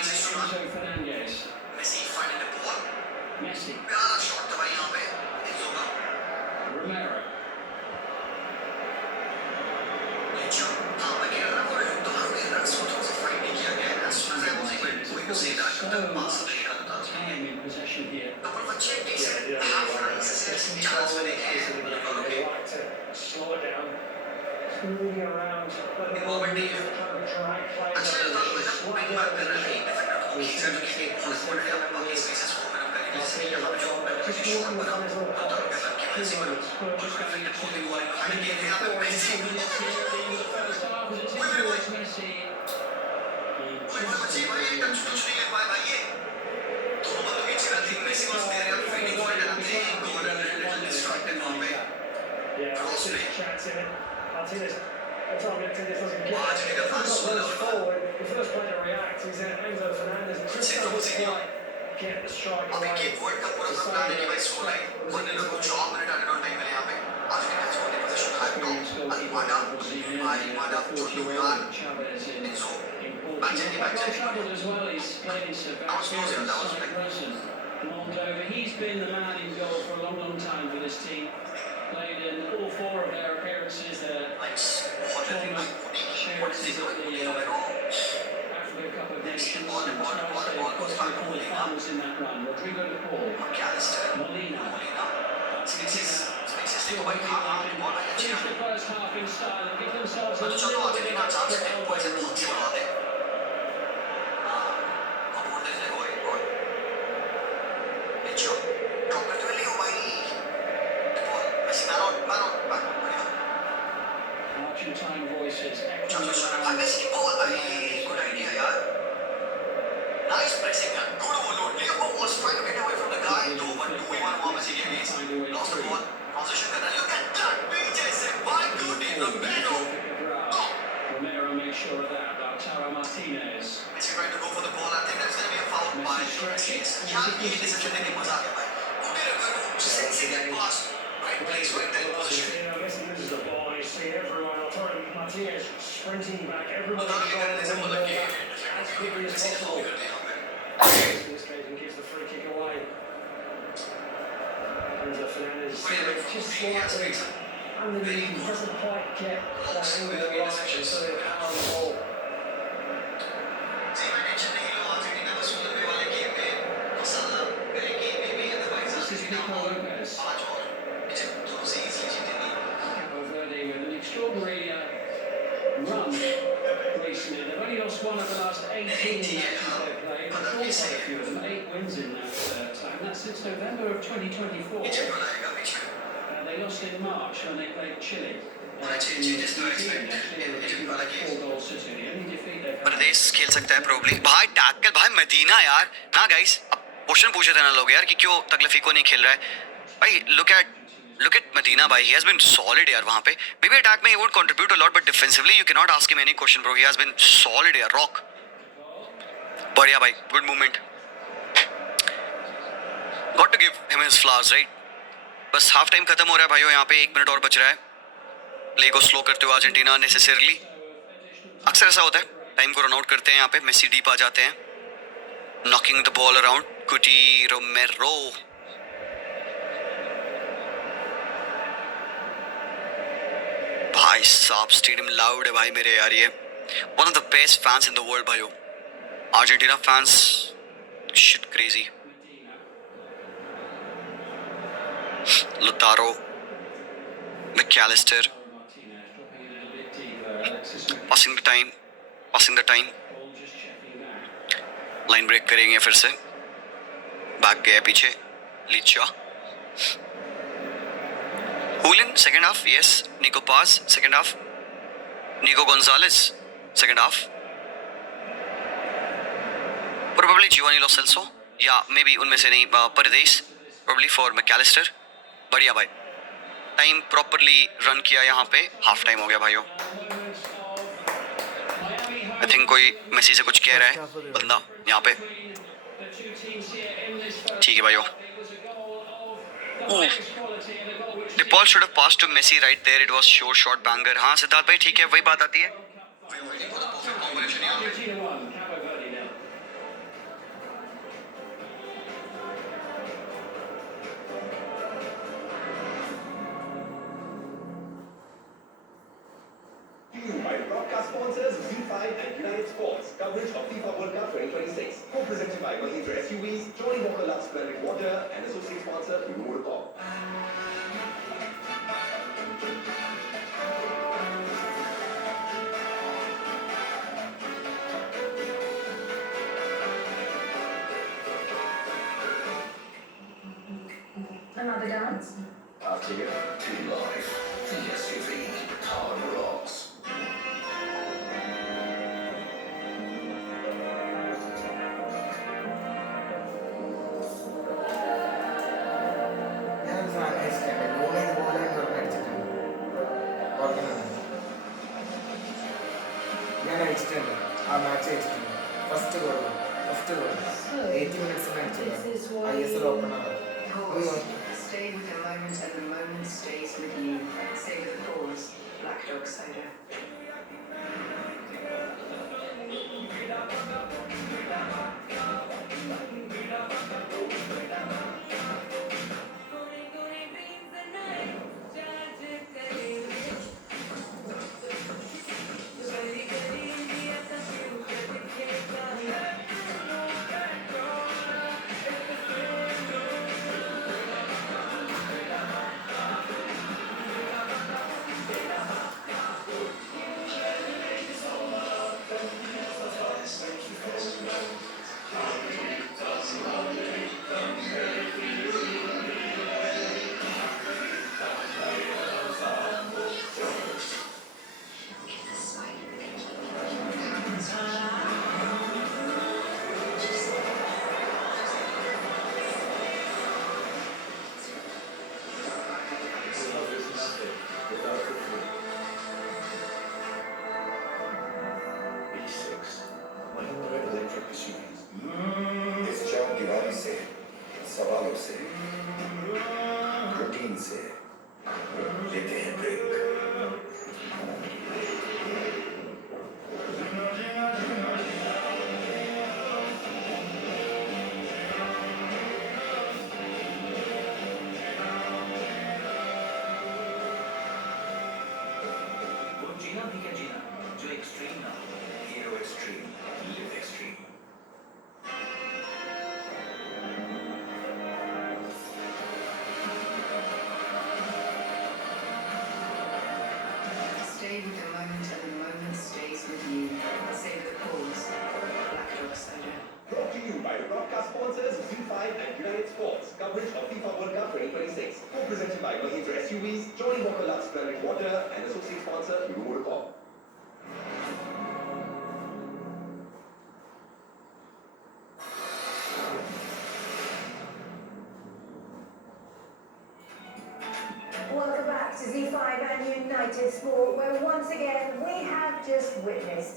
Enzo Fernandez. Messi. Romero. Time in possession here. They like to slow it down. It's moving around, let the ball move, trying to drag players up and just slow down the position. We see Messi, we see Fernandez. Martinez on the ball, just walking the fans on the pockets. 2 moments. Just going into the 4 minutes here in the first half as it's in towards Messi. Yeah, there's a chance in it. Martinez, the time Martinez doesn't get it. Runs forward. The first player to react is Enzo Fernandez. Just doesn't quite get the strike away. Chavez in trouble as well. He's played his Cyprus and Moldova. He's been the man in goal for a long time for this team. Played in all 4 of their appearances, tournament appearances at the Africa Cup of Nations, and twice they crossed the quarter-finals in that run. Rodrigo de Paul, Molina, still hoping they can finish the first half in style and give themselves a little bit of extra elbow room. sure of that about Taro Martinez. Messi trying to go for the ball. I think that's going to be a foul by Messi. Yeah, ये decision लेके मजा आ गया भाई. Sensing that pass, right place, right there in position. Messi loses the ball, and you see everyone, Lautaro Martinez sprinting back, everyone बता के करने से बोला कि as quickly as Messi ने possible. foul कर दिया हमें. In this case, and gives the free kick away. And Fernandez just slightly underneath, doesn't quite get that angle right, and so they're out on the ball. See, मैं tension नहीं लो. Argentina बस सुनने वाले game में मसाला करेगी maybe otherwise This is Argentina Nico Lopez. पांच और Egypt दोनों से easily जीतेगी. Cabo Verde with an extraordinary run recently. They've only lost one of the last 18 matches they've played. They've drawn quite a few of them, 8 wins in that time. That's since November of 2024. Egypt बनाएगा बीच में. They lost in March when they played Chile. होना चाहिए changes to expect. Egypt वाला game. 4 goals to 2. The only defeat they've had. प्रदेश खेल सकता है probably. भाई tackle भाई मदीना यार ना गाइस. अब क्वेश्चन पूछे थे ना लोग यार कि क्यों तकलीफी को नहीं खेल रहा है. भाई look at Medina भाई. He has been solid यार वहाँ पे. Maybe attack में he won't contribute a lot, but defensively you cannot ask him any question bro. He has been solid यार. Rock. बढ़िया भाई. Good movement. Got to give him his flowers right. बस half time खत्म हो रहा है भाइयों. यहाँ पे 1 मिनट और बच रहा है. प्ले को स्लो करते हुए अर्जेंटीना नेसेसरली. अक्सर ऐसा होता है. टाइम को रन आउट करते हैं यहाँ पे. मेसी डीप आ जाते हैं. Knocking the ball around. कुटी रोमेरो. भाई साहब स्टेडियम लाउड है भाई मेरे यार. ये one of the best fans in the world भाइयों. Argentina fans shit crazy. Lautaro, McAllister, passing the time. Line break करेंगे फिर से. बैक गया पीछे. Licha. Julian, second half, yes. Nico Paz, second half. Nico Gonzalez, second half. Probably Giovanni Lo Celso. या maybe उनमें से नहीं. परदेश. Probably for McAllister. बढ़िया भाई. टाइम प्रॉपरली रन किया यहाँ पे. हाफ टाइम हो गया भाइयों. आई थिंक कोई मेसी से कुछ कह रहा है बंदा यहाँ पे. ठीक है भाइयों. The ball should have passed to Messi right there. It was sure shot banger. हाँ सिद्धार्थ भाई ठीक है. वही बात आती है. Argentina 1, Cabo Verde 0. By broadcast sponsors Z5 and United Sports. Coverage of FIFA World Cup 2026. Co-presented by Mahindra SUVs, Johnny Walker Love Splendid Water, and associate sponsor Lumorecom. Another dance? After you, to life. The SUV. Hard rocks. ഞാൻ സാധനം ഇഷ്ടമല്ല. Goal ചെയ്ത് പോലെ അടിച്ചിട്ടുണ്ട്. ഓർക്കുന്നുണ്ട്. ഞാൻ അടിച്ചിട്ടുണ്ട്. ആ മാച്ച് അടിച്ചിട്ടുണ്ട്. ഫസ്റ്റ് ഗോൾ 80 മിനിറ്റ്സിന് അടിച്ചത്. ISL opener. Stay with the moment and the moment stays with you. Stay with the cause. Black Dog Soda. खानों से, प्रोटीन से लेते हैं ब्रेक। वो जीना भी क्या जीना जो एक्सट्रीम ना हो। Hero extreme, live extreme. Stay with the moment and the moment stays with you. Savor the pause. Black Dog Soda. Brought to you by the broadcast sponsors Z5 and United Sports. Coverage of FIFA World Cup 2026. Co-presented by Mahindra SUVs, Johnny Walker Lux Splendid Water, and associate sponsor Motorcorp. Welcome back to Z5 and United Sport, where once again we have just witnessed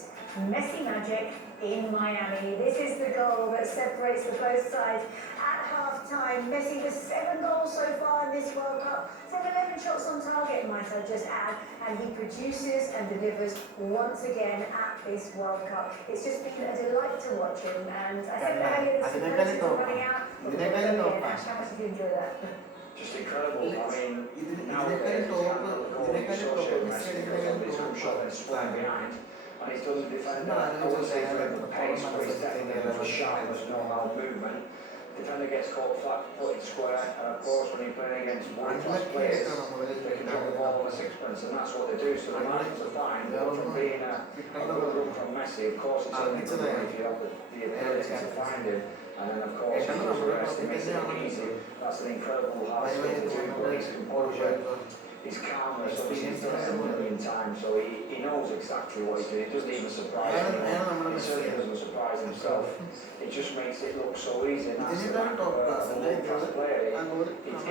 Messi magic in Miami. This is the goal that separates the both sides at half-time. Messi with 7 goals so far in this World Cup, from 11 shots on target, might I just add, and he produces and delivers once again at this World Cup. It's just been a delight to watch him, and I don't know how you're running out, but Ash, how much did you enjoy that? Just incredible. I mean, ഇതിനേക്കാളും nowadays, top Messi goes on his own shot and swung behind. And he's done the defender. No, I wouldn't say he's no, read the pace, but he's definitely got a sharp, there's no loud movement. Defender gets caught flat footed square, and of course when you're playing against world-class players, they can drop the ball on a sixpence, and that's what they do. So the margins are fine. But from being a good run from Messi, of course it's only good if you have the ability to find him. And then of course he does the rest, he makes it look easy. That's an incredible hard skill to do, but his composure, his calmness, obviously he's done it a million times, so he knows exactly what he's doing. It doesn't even surprise him. He certainly doesn't surprise himself. It just makes it look so easy, and that's the lack of a world-class player.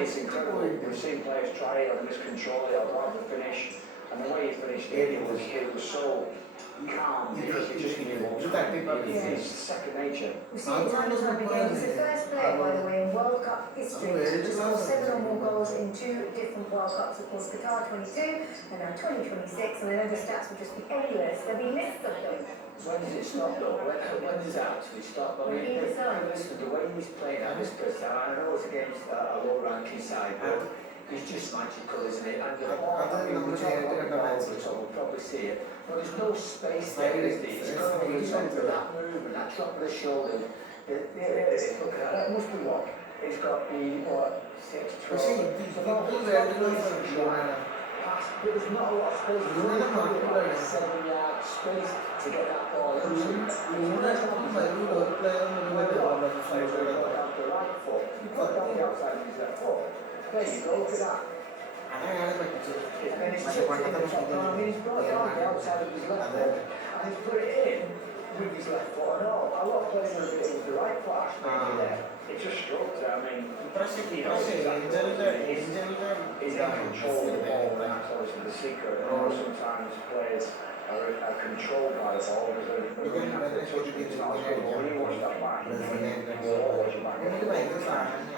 It's incredible. We've seen players try it, and miscontrol it, or have the finish, and the way he finished it was so calm, because he just knew what was happening. It's second nature. We see it time and time again. He's the first player, by the way, in World Cup history to score 7 or more goals in 2 different World Cups. Of course, Qatar 22 and now 2026. And I know the stats will just be endless. There'll be lists of them. When does it stop though? When does it actually stop? I When mean, he decides. listen, the way he's playing at this person, I know it's against a low-ranking side, but he's just magical, isn't it? And the ball, I mean, we talk about the ball, so we'll probably see it. But there's no space there, is there? It's got to be something, that movement, that drop of the shoulder. Look at that, that must be what? It's got the, what, 6, 12, it's about 12 but there's not a lot of space. There's only probably about 7-yard space to get that ball into. The right foot. You put it on the outside of his left foot. There you go, look at that. Then he's tipped it in the top corner. I mean, he's brought it on the outside of his left foot. And he's put it in with his left foot and all. A lot of players would have been with the right foot actually there. It just struck there. I mean, he knows exactly what it is. He's in control of the ball, and that's obviously the secret. I know sometimes players are controlled by the ball, because they're running after the touch, but it's not as good. But when you watch that back, you're always back.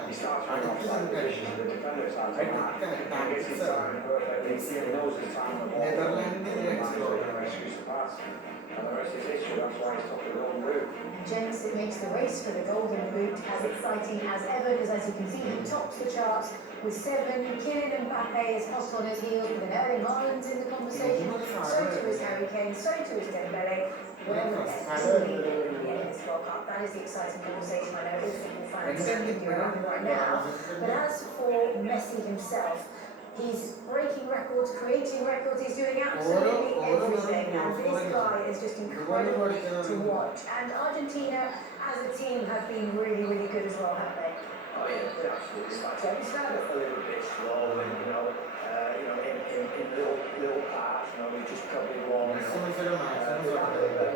He starts running offside position, the defender starts running back. He gets his time perfectly, he knows his time on the ball, and he rescues the pass. And the rest is history, that's why he's top of the golden boot. Gents, it makes the race for the Golden Boot as exciting as ever, because as you can see, he tops the charts with 7. Kylian Mbappe is hot on his heels with an Erling Haaland in the conversation. So too is Harry Kane, so too is Dembele. Well, absolutely in the end of this World Cup. That is the exciting conversation I know all football fans are having right now. But as for Messi himself, he's breaking records, creating records, he's doing absolutely everything, and this guy is just incredible to watch. And Argentina, as a team, have been really, really good as well, haven't they? Oh yeah, they're absolutely spectacular. We started off a little bit slow, and in little parts, we just probably won. That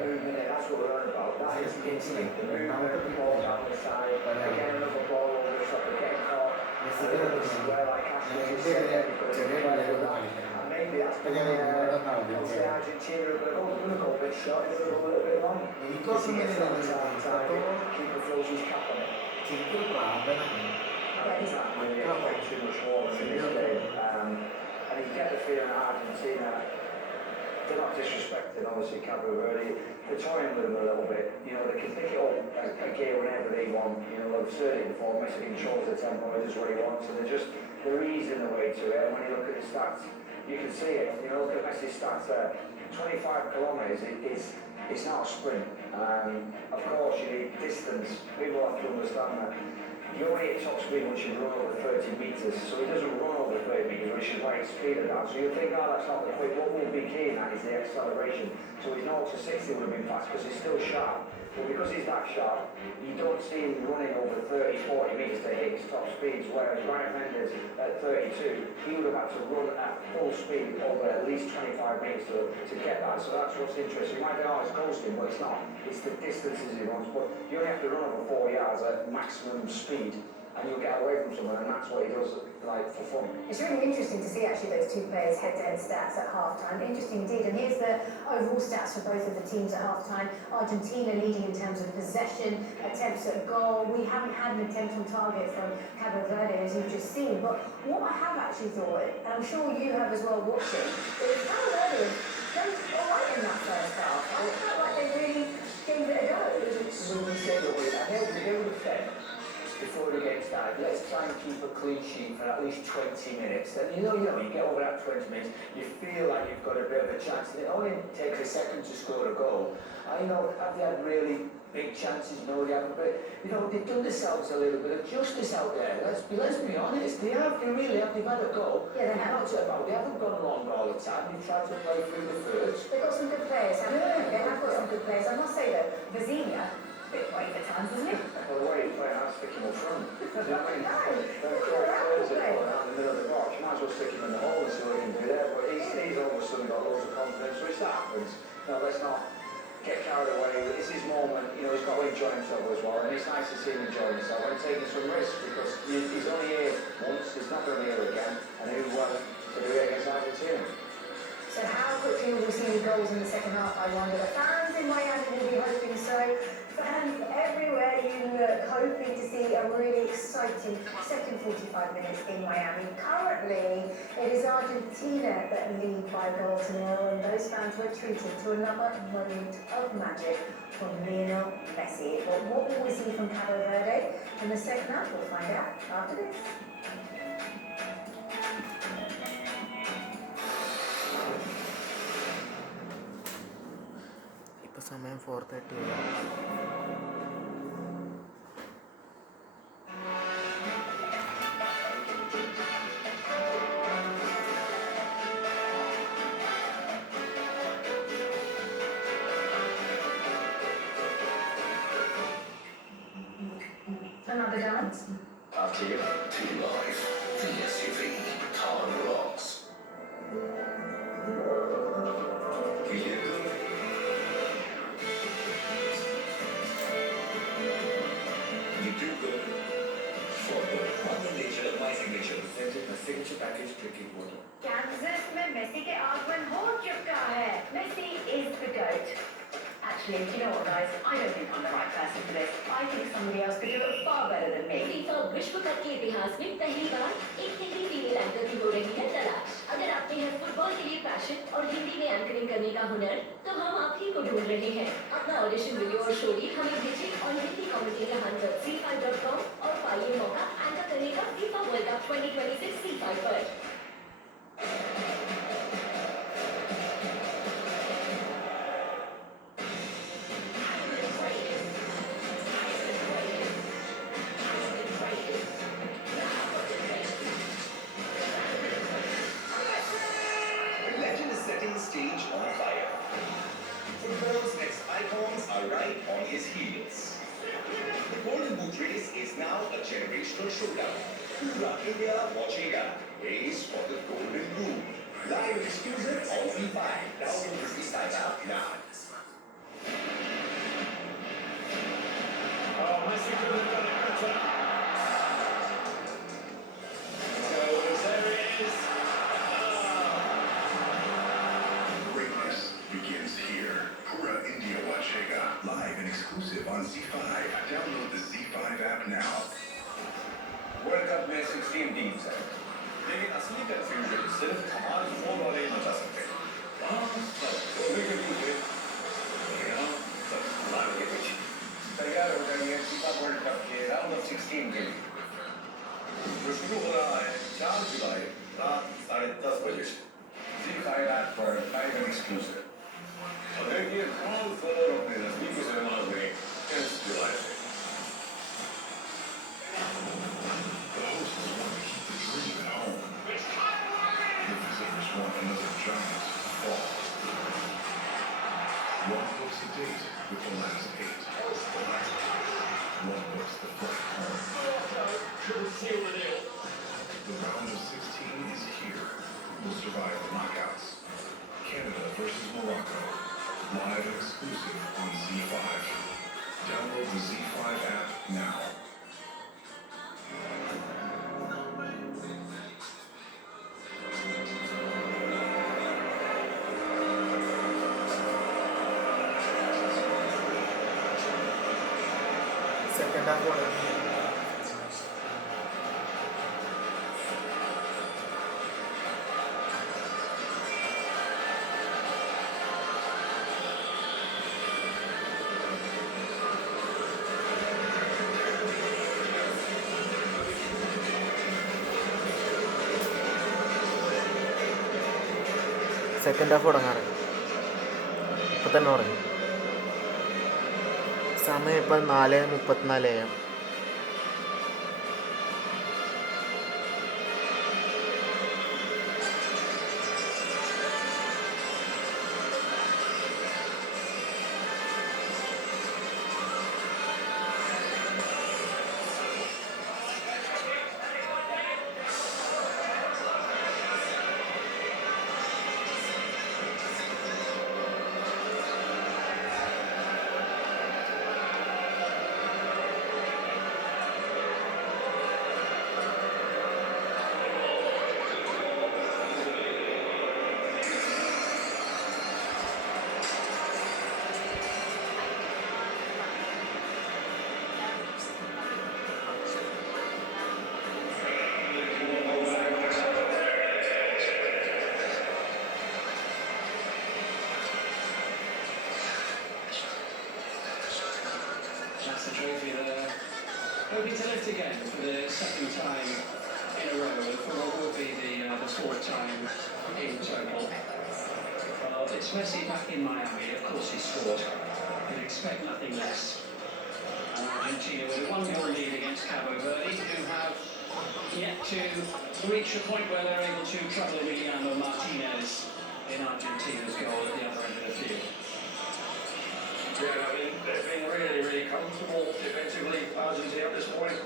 movement, and that's what we're on about. That is instinct, the movement, the ball down the side, getting another ball over the top, getting caught. Where like Ashley just said, and maybe that's been obviously Argentina are going to go a bit short, they're going to go a little bit long. Keep the throws his cap on it. And can't really expect too much more in this game. And you get the feeling that Argentina, they're not disrespecting, obviously, Cabo Verde. They're toying with them a little bit. You know, they can pick it up again whenever they want. You know, they've said it before, Messi controls the tempo, he does what he wants, and they're easing the way to it. And when you look at the stats, you can see it. You know, look at Messi's stats there. 25 kilometres it's not a sprint. Of course, you need distance. People have to understand that. You only hit top speed once you run over 30 metres, so he doesn't run over 30 metres, which is why his speed at that. So you think, oh, that's not the quick. What will be key in that is the acceleration. So his 0 to 60 would have been fast because he's still sharp. But because he's that sharp, you don't see him running over 30, 40 metres to hit his top speeds, whereas Ryan Mendes at 32, he would have had to run at full speed over at least 25 metres to get that. So that's what's interesting. You might think, oh, it's coasting, but it's not. It's the distances he runs. But you only have to run over 4 yards at maximum speed, and you'll get away from someone, and that's what he does, like, for fun. It's really interesting to see actually those two players head-to-head stats at half-time. Interesting indeed. And here's the overall stats for both of the teams at half-time. Argentina leading in terms of possession, attempts at goal. We haven't had an attempt on target from Cabo Verde, as you've just seen. But what I have actually thought, and I'm sure you have as well watching, is Cabo Verde done all right in that first half. I felt like they really gave it a go. When we say that they would have said before the game started, let's try and keep a clean sheet for at least 20 minutes. And you get over that 20 minutes, you feel like you've got a bit of a chance. And it only takes a second to score a goal. I know, have they had really big chances? No, they haven't. But, they've done themselves a little bit of justice out there. Let's be honest. They really have. They've had a go. Yeah, they have. They haven't gone long all the time. They've tried to play through the thirds. They've got some good players, haven't they? They have got some good players. I must say, though, Vazina, bit white at times, isn't he? By the way, he's playing out, stick him up front. You know what I mean? No, They're great players that go around the middle of the box. You might as well stick him in the hole and see what he can do there. But he's all of a sudden got loads of confidence, so it's that happens. Let's not get carried away. It's his moment. He's got to enjoy himself as well. And it's nice to see him enjoy himself and taking some risks because he's only here once. He's not going to be here again. And who won to do it against Argentina? So how quickly will we see the goals in the second half, I wonder? The fans in Miami will be hoping so. Fans everywhere you look, hoping to see a really exciting second 45 minutes in Miami. Currently, it is Argentina that lead by 0-0, and those fans were treated to another moment of magic from Lionel Messi. But what will we see from Cabo Verde in the second half? We'll find out after this. ഇപ്പോൾ സമയം 4:30. Another dance? After you, T-Live, the SUV, Car Rocks. Signature package drinking water. Kansas में Messi के आगमन हो चुका है. Messi is the GOAT. Actually, do you know what, guys? I don't think I'm the right person for this. I think somebody else could do it far better than me. FIFA विश्व cup के इतिहास में पहली बार एक Hindi female anchor की हो रही है तलाश। अगर आपके हैं फुटबॉल के लिए पैशन और हिंदी में एंकरिंग करने का हुनर, तो हम आप ही को ढूंढ रहे हैं। अपना ऑडिशन वीडियो और स्टोरी हमें भेजें और हिंदी कमेंटेटर हंटर c5.com और पाइए मौका एंकर करने का फीफा वर्ल्ड कप 2026 C5 पर। Football's next icons are right on his heels. The Golden Boot race is now a generational showdown. Pura India watchega. Race for the Golden Boot. Live exclusive on Z5. Download the Z5 app now. Oh, Messi could have done it better. So there it is. Greatness begins here. Pura India Watchega. Live and exclusive on Z5. Download the Z5 app now. World cup में 16 teams हैं, लेकिन असली confusion सिर्फ कमाल 4 वाले ही मचा सकते हैं। वहाँ सब धोने के पीछे, यहाँ सब लाल के पीछे। तैयार हो जाइए फीफा वर्ल्ड कप के राउंड ऑफ 16 के लिए, जो शुरू हो रहा है 4 जुलाई रात 10:30 बजे से ZEE5 ऐप पर लाइव एंड एक्सक्लूसिव। और देखिए कौन फॉर अपने नजदीकी सिनेमाज में 10 जुलाई से। The hosts want to keep the dream at home. The visitors want another giant fall. One books a date with the last 8. One books the flight home. The round of 16 is here. Who will survive the knockouts? Canada versus Morocco. Live and exclusive on ZEE5. Download the ZEE5 app now. Second half തുടങ്ങി. Second half തുടങ്ങാറ് ഇപ്പം തന്നെ തുടങ്ങി. സമയം ഇപ്പം 4:34 AM. That's the trophy there. Hoping to lift again for the second time in a row, and for what will be the fourth time in total. Well, it's Messi back in Miami. Of course he scored. You'd expect nothing less. And Argentina with a 1-goal lead against Cabo Verde, who have yet to reach a point where they're able to trouble Emiliano Martinez in Argentina's goal at the other end of the field. Yeah, I mean, they've been really, really comfortable defensively, Argentina at this point.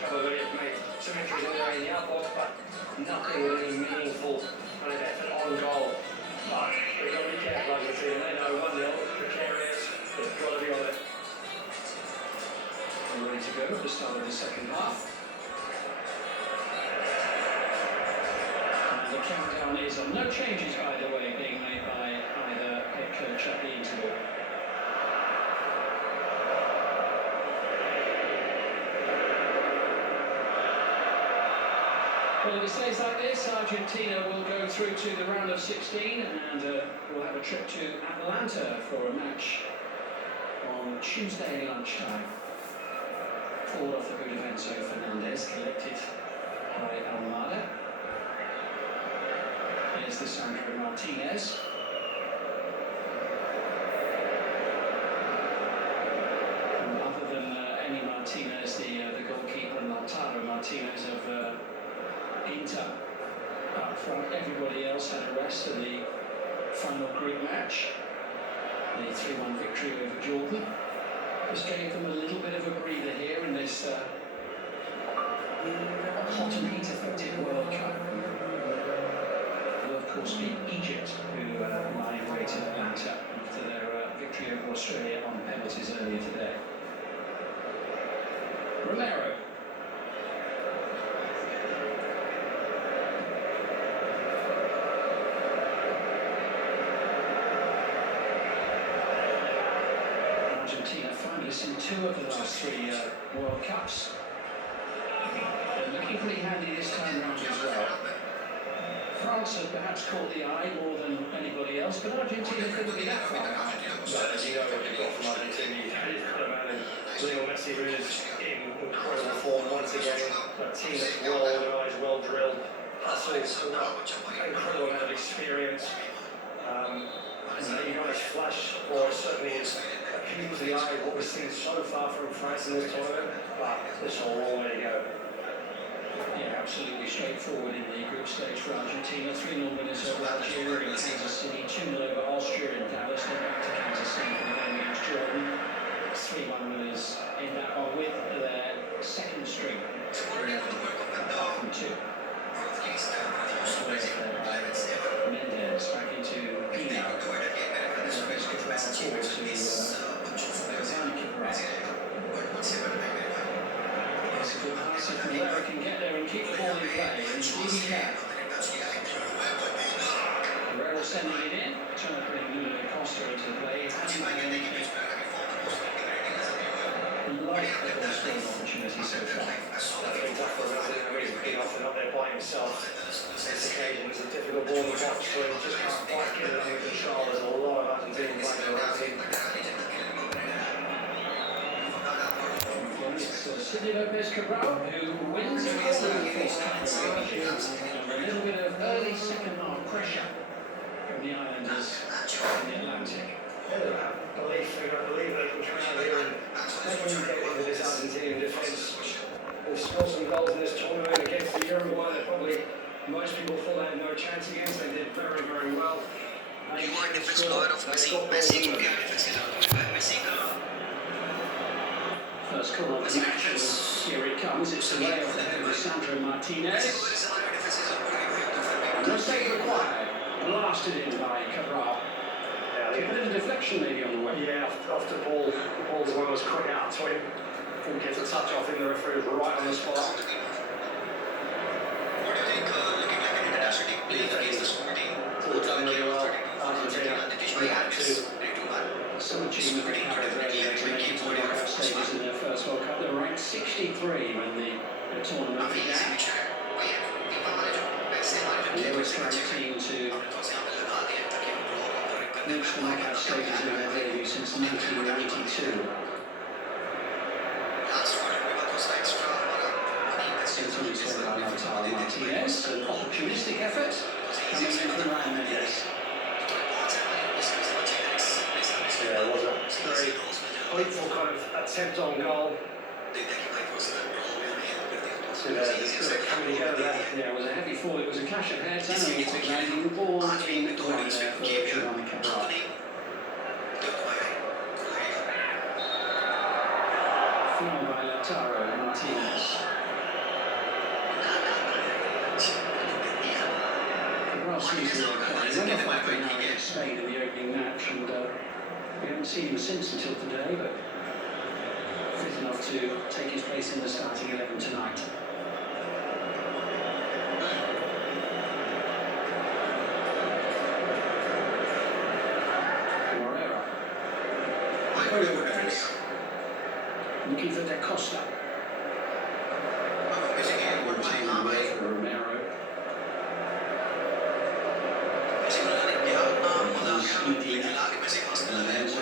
Cabo Verde have made some entries in there in the outbox, but nothing with any meaningful kind of effort on goal. But they've got to be careful, Argentina. They know 1-0, precarious, they've got to be on it. We're ready to go at the start of the second half. And the countdown is on. No changes, by the way, being made by either head coach at the interval. Well, if it stays like this, Argentina will go through to the round of 16 and we'll have a trip to Atlanta for a match on Tuesday lunchtime. Forward off the boot of Enzo Fernandez, collected by Almada. Here's the Sandro Martinez. And other than Emi Martinez, the goalkeeper, and Lautaro Martinez of Inter up front, everybody else had a rest in the final group match. The 3-1 victory over Jordan just gave them a little bit of a breather here in this hot and heat affected World Cup. Will of course be Egypt, who lie in wait in Atlanta after their victory over Australia on penalties earlier today. Romero. Argentina finalists in 2 of the last 3 World Cups. Looking pretty handy this time round as well. France have perhaps caught the eye more than anybody else, but Argentina couldn't be that far behind. But as you know, what you've got from Argentina, you've got a man in Lionel Messi who is in incredible form once again. A team that's well organised, well drilled, hustles, incredible amount of experience. You got this flash, or certainly is appealing to the eye of what we've seen so far from France in this tournament, but there's a long way to go. Yeah, absolutely straightforward in the group stage for Argentina. 3-0 winners over Algeria in Kansas City, 2-0 over Austria in Dallas, then back to Kansas City for the game against Jordan. 3-1 winners in that one with their second string. Apart from two. Mendes back into Pino. It's a good pass if Malera can get there and keep the ball in play, and indeed he can. Guerrero sending it in, trying to bring Nuno Costa into play. Like the ball scoring opportunity so far. Definitely tough for Brazil. He's been off and up there by himself. This occasion was a difficult ball in the box for him. Just can't quite get it under control. There's a lot of Argentinians playing around him. It's Sidney Lopez Cabral who wins a goal in the first half. A little bit of early second half pressure from the Islanders in the Atlantic. I believe that we're trying to hear him communicate into this Argentinian defence. We've scored some goals in this tournament against the Uruguay that probably most people thought they had no chance against. They did very, very well. You are defense lawyer of Messi. First corner of the match, here it comes, it's a lay off the head of Sandro Martinez. No save required, blasted in by Cabral. Yeah, A bit of deflection maybe on the way. Yeah, off the ball. The ball's one was quick out to him. Didn't get a touch off him, the referee was right on the spot. What do you think looking like an international team playing against the super team? All done really well. Argentina, we had to. Some achievement they have over to make it to the knockout stages in their first World Cup. They were ranked 63 when the tournament began. The lowest ranked team to reach the knockout stages in their debut since 1992. Influenced by Lautaro Martinez, an opportunistic effort coming in from Ryan Mendes. Yeah, it was a very hopeful kind of attempt on goal. Coming together there. Yeah, it was a heavy fall, it was a clash of heads, and a took landing the ball in the one there for Giovanni Cabral. Fouled by Lautaro Martinez. Cabral seems to be okay. He went off now against Spain in the opening match, and we haven't seen him since until today, but fit enough to take his place in the starting 11 tonight. Looking for Da Costa. Romero.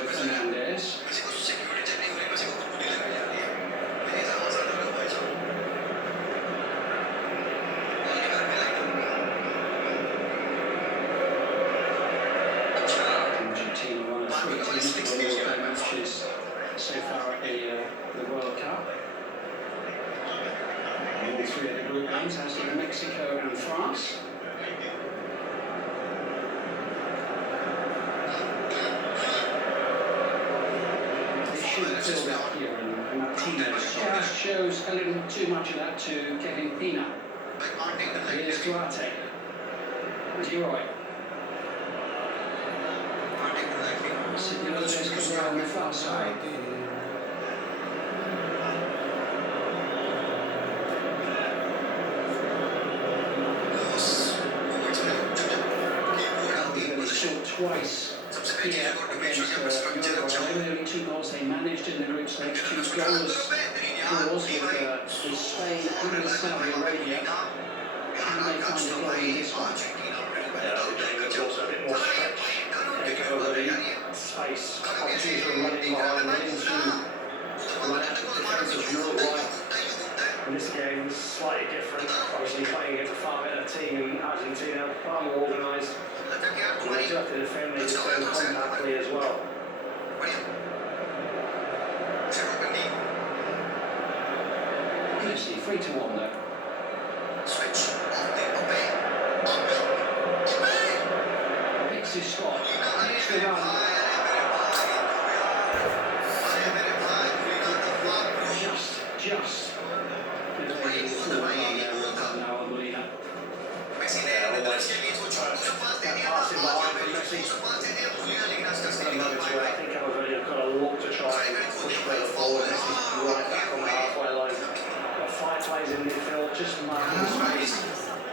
Fernandez. Argentina won a 3-2 matches so far at the World Cup. All three of the group games, as did Mexico and France. They should have filled up here, and Martinez just shows a little too much of that to Kevin Pina. Here's Duarte. Giroy. Sidney Lopez comes around on the far side. He was shot twice here against Uruguay. They were only 2 goals Wales, they managed in the group stage 2 goalless draws with Spain and with Saudi Arabia. Can they find a goal in this one? There's also a bit more stretch. Take over the space. Opportunities are running behind, running to run out of defences real wide. And this game is slightly different. Obviously playing against a far better team in Argentina, far more organised. And they do have to defend compactly as well. Messi 3-1 though. Picks his spot, makes the run. Just evading the full run there of now Molina. That passing behind from Messi. At the moment where I think Cabo Verde have got a lot to try and push further forward. Messi's right back on the halfway line. Got 5 players in midfield, just marking space.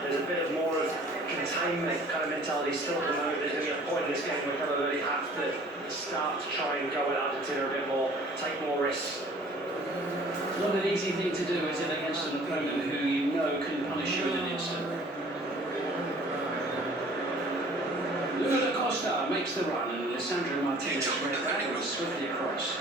There's a bit of more of containment kind of mentality still at the moment. There's going to be a point in this game where Cabo Verde have to start to try and go at Argentina a bit more, take more risks. Not an easy thing to do, is it, against an opponent who you know can punish you in an instant. Lula Costa makes the run and Lisandro Martinez read that and was swiftly across.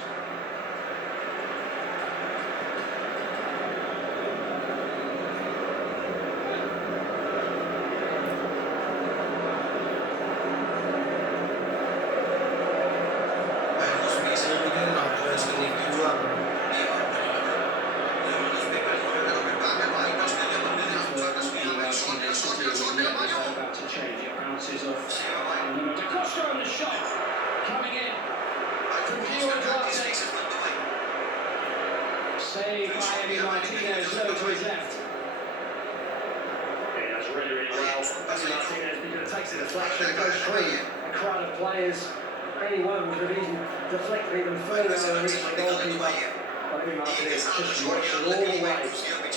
Costa on the shot, coming in from Duarte. Saved by Emi Martinez, low to his left. Yeah, that's really, really well. Emi Martinez, because it takes a deflection, it goes through a crowd of players. Anyone could have even deflected even further than reach the goalkeeper. But Emi Martinez just works it all the way.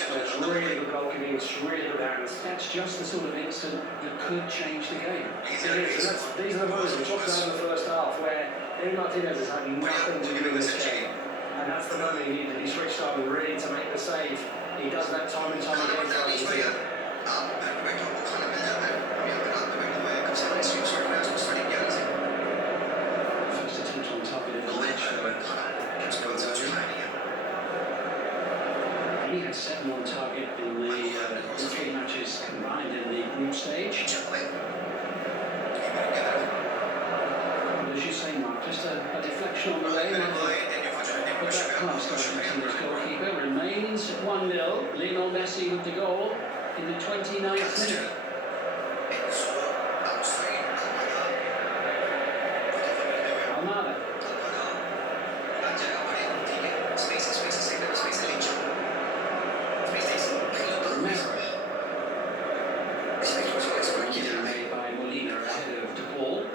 It's really good goalkeeping, it's really good hands. That's just the sort of instant that could change the game. It is, and these are the moments we talked about in the first half where Emi Martinez has had nothing to do in this game. And that's the moment he needed to be switched on, ready to make the save. He does that time and time again for Argentina. First attempt on target in the match. He had 7 on target in the 3 matches combined in the group stage. But as you say, Mark, just a deflection on the lane. But that past Argentina's goalkeeper remains 1-0. Lionel Messi with the goal in the 29th minute. Almada. Made by Molina ahead of De Paul. Who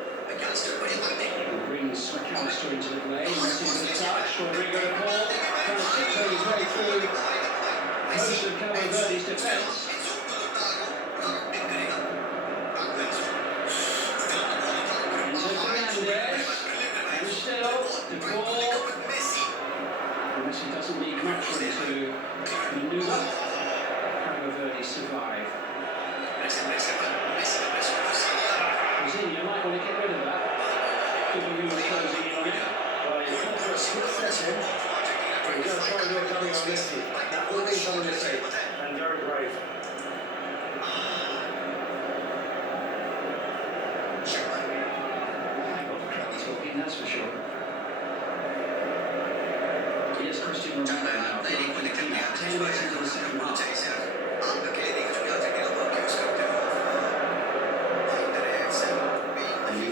brings McAllister into the play. Messi with a touch. Rodrigo De Paul trying to tiptoe his way through most of Cabo Verde's defence. Into Fernandez. And still De Paul. Messi doesn't need much to manoeuvre. Cabo Verde survive. You might want to get rid of that. People who was closing in on it. Well, he's got for a split second. He's going to try and do a dummy on Messi. That will be someone to see. And very brave. I got the crowd talking, that's for sure. Here's Christian Ronaldo now. 10 minutes into the second half.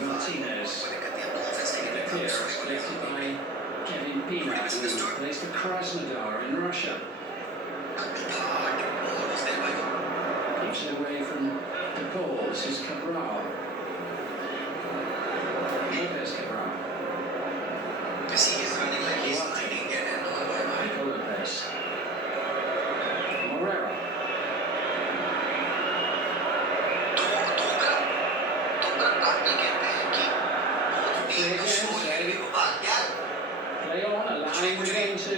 Martinez. The clear is collected by Kevin Pina, who plays for Krasnodar in Russia. Keeps it away from De Paul. This is Cabral. Lopez Cabral. Michael Lopez. Morera. Play on. And we're going to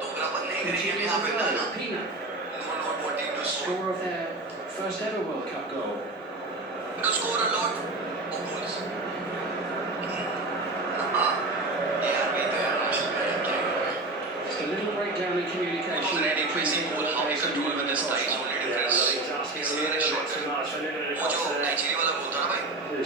दोगलापन नहीं करेंगे continue यहाँ the पे ना flow. Pina, not what team to score. scorer of their first ever World Cup goal. To score a lot. Oh, goals. Just a little breakdown in communication there between Nico Lopez and Diego Costa. Yeah, I think he's asking a little bit too much for Nuno वो जो Costa there. Nigeria वाला गोल था ना भाई You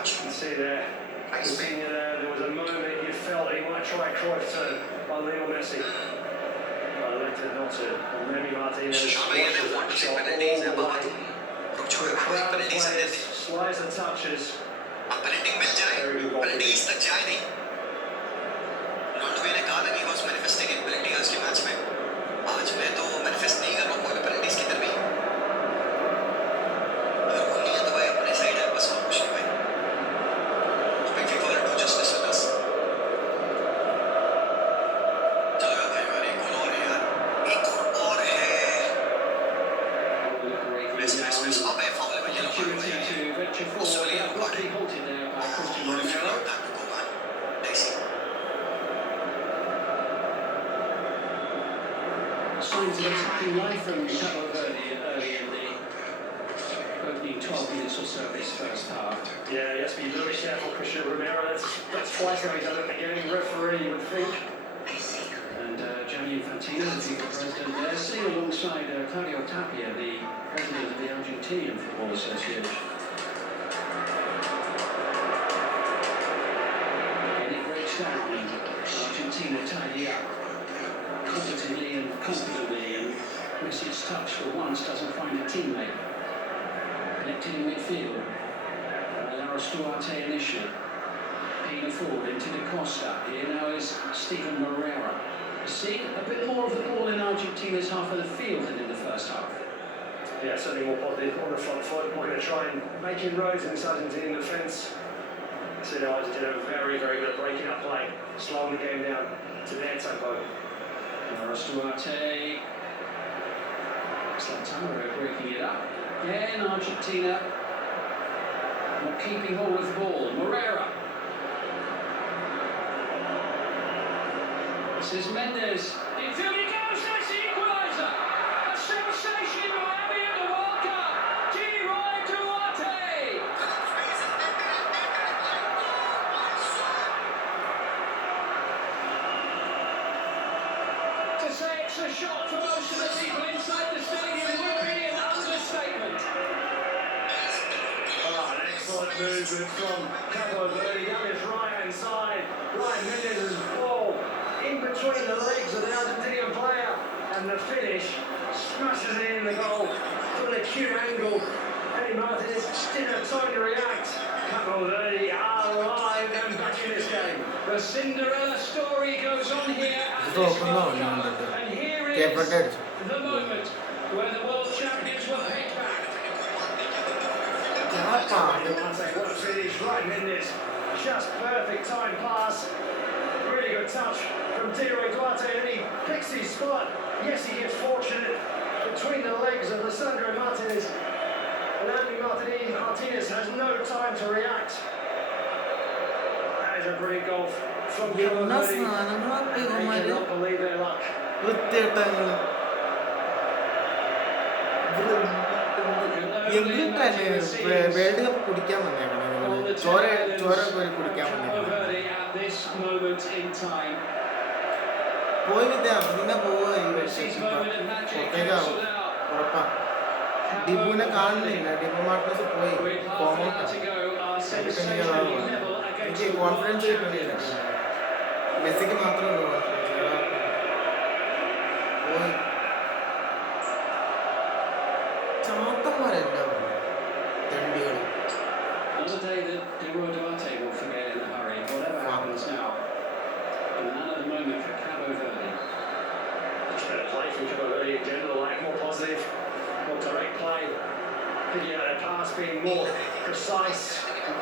can see there, Coutinho there was a moment you felt that he might try a Cruyff turn by Lionel Messi. But elected not to. And Remy Martinez शामिल ये watches want that to see shot penalties all है the Baba way. तुम रुक जाओ The यार crowd of penalties है players slides and touches. अब penalty मिल जाए penalties तक जाए नहीं रोनाल्डो ने कहा था कि he was manifesting in penalty आज के मैच में आज मैं तो manifest नहीं कर रहा हूँ कोई penalties की तरफ ही अगर वो नहीं है तो भाई अपने साइड है बस और कुछ नहीं भाई hoping FIFA will do justice with us चलो यार भाई यार एक गोल और है मिस अब है फाउल में ये लोग Opportunity to venture forward, but roughly halted there by Christian Romero. Signs of attacking life from Cabo Verde early in the opening 12 minutes or so of this first half. Yeah, he has to be very careful, Christian Romero. That's twice now he's done it at the beginning. Referee, you would think. And Gianni Infantino, the FIFA president there, sitting alongside Claudio Tapia, the president of the Argentinian Football Association. And it breaks down and Argentina tidy up competently and confidently, and Messi's touch for once doesn't find a teammate. Connected in midfield. Laros Duarte initially. Pina forward into Da Costa. Here now is Steven Moreira. See a bit more of the ball in Argentina's half of the field than in the first half. Yeah, certainly more positive on the front foot. We're going to try and make inroads in this Argentinian defence. So Argentina are very, very good at breaking up play, slowing the game down to their tempo. Laros Duarte. Santana breaking it up. Again, Argentina not keeping hold of the ball. Moreira. This is Mendes. Infield he goes. That's the equaliser. A sensation in Miami at the World Cup. Leroy Duarte. To say it's a shot for most of the people inside the stadium would be an understatement. Oh, an excellent movement from Cabo Verde down his right-hand side. Ryan Mendes' ball in between the legs of the Argentinian player, and the finish smashes it in the goal from an acute angle. Eddie Martinez didn't have time to react. Cabo Verde are alive and back in this game. The Cinderella story goes on here at It's this open now, World Cup, no, and here Cape is Verde. the moment where the world champions will head back. What a finish, right Mendes. Just perfect time pass. Really good touch from Leroy Duarte, and he picks his spot. Yes, he gets fortunate between the legs of Lisandro Martinez. And Andy Martinez has no time to react. That is a brilliant goal from Cabo Verde. They cannot believe their luck. World cup കുടിക്കാൻ വന്നേക്കണം ചോര ചോര കോരി കുടിക്കാൻ Cabo വന്നേക്കണം Verde at this moment in time. പോയി വിദ്യ പിന്നെ പോവുക ഈ Messi's moment of magic പുറത്തേക്കാവും cancelled out. ഉറപ്പാ ഡിബുവിനെ കാണുന്നില്ല ഡിബു മാർട്ടിനസ് പോയി With half an hour to go, our sensationally level against എനിക്ക് the കോൺഫിഡൻസ് world കിട്ടുന്നില്ല champions. മെസ്സിക്ക് മാത്രമേ ഉള്ളൂ പോയി ചാത്തന്മാരെല്ലാം തെണ്ടികൾ Another day that Leroy Duarte will forget in a hurry, whatever happens now. And another moment for Cabo Verde. Much better play from Cabo Verde in general, like more positive, more direct play, picking out their pass, being more precise,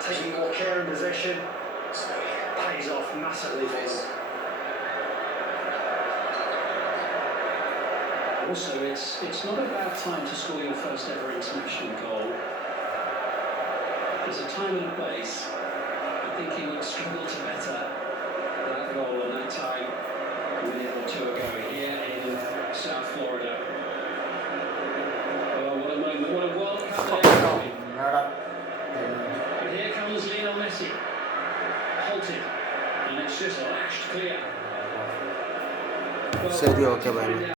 taking more care in possession. Pays off massively for them. Also, it's not a bad time to score your first ever international goal. There's a time and a place. I think he would struggle to better that goal and that time. minute or two ago here in South Florida. Oh, what a moment, what a World Cup day. But here comes Lionel Messi. Halted. And it's just lashed clear. ശരി, okay, by.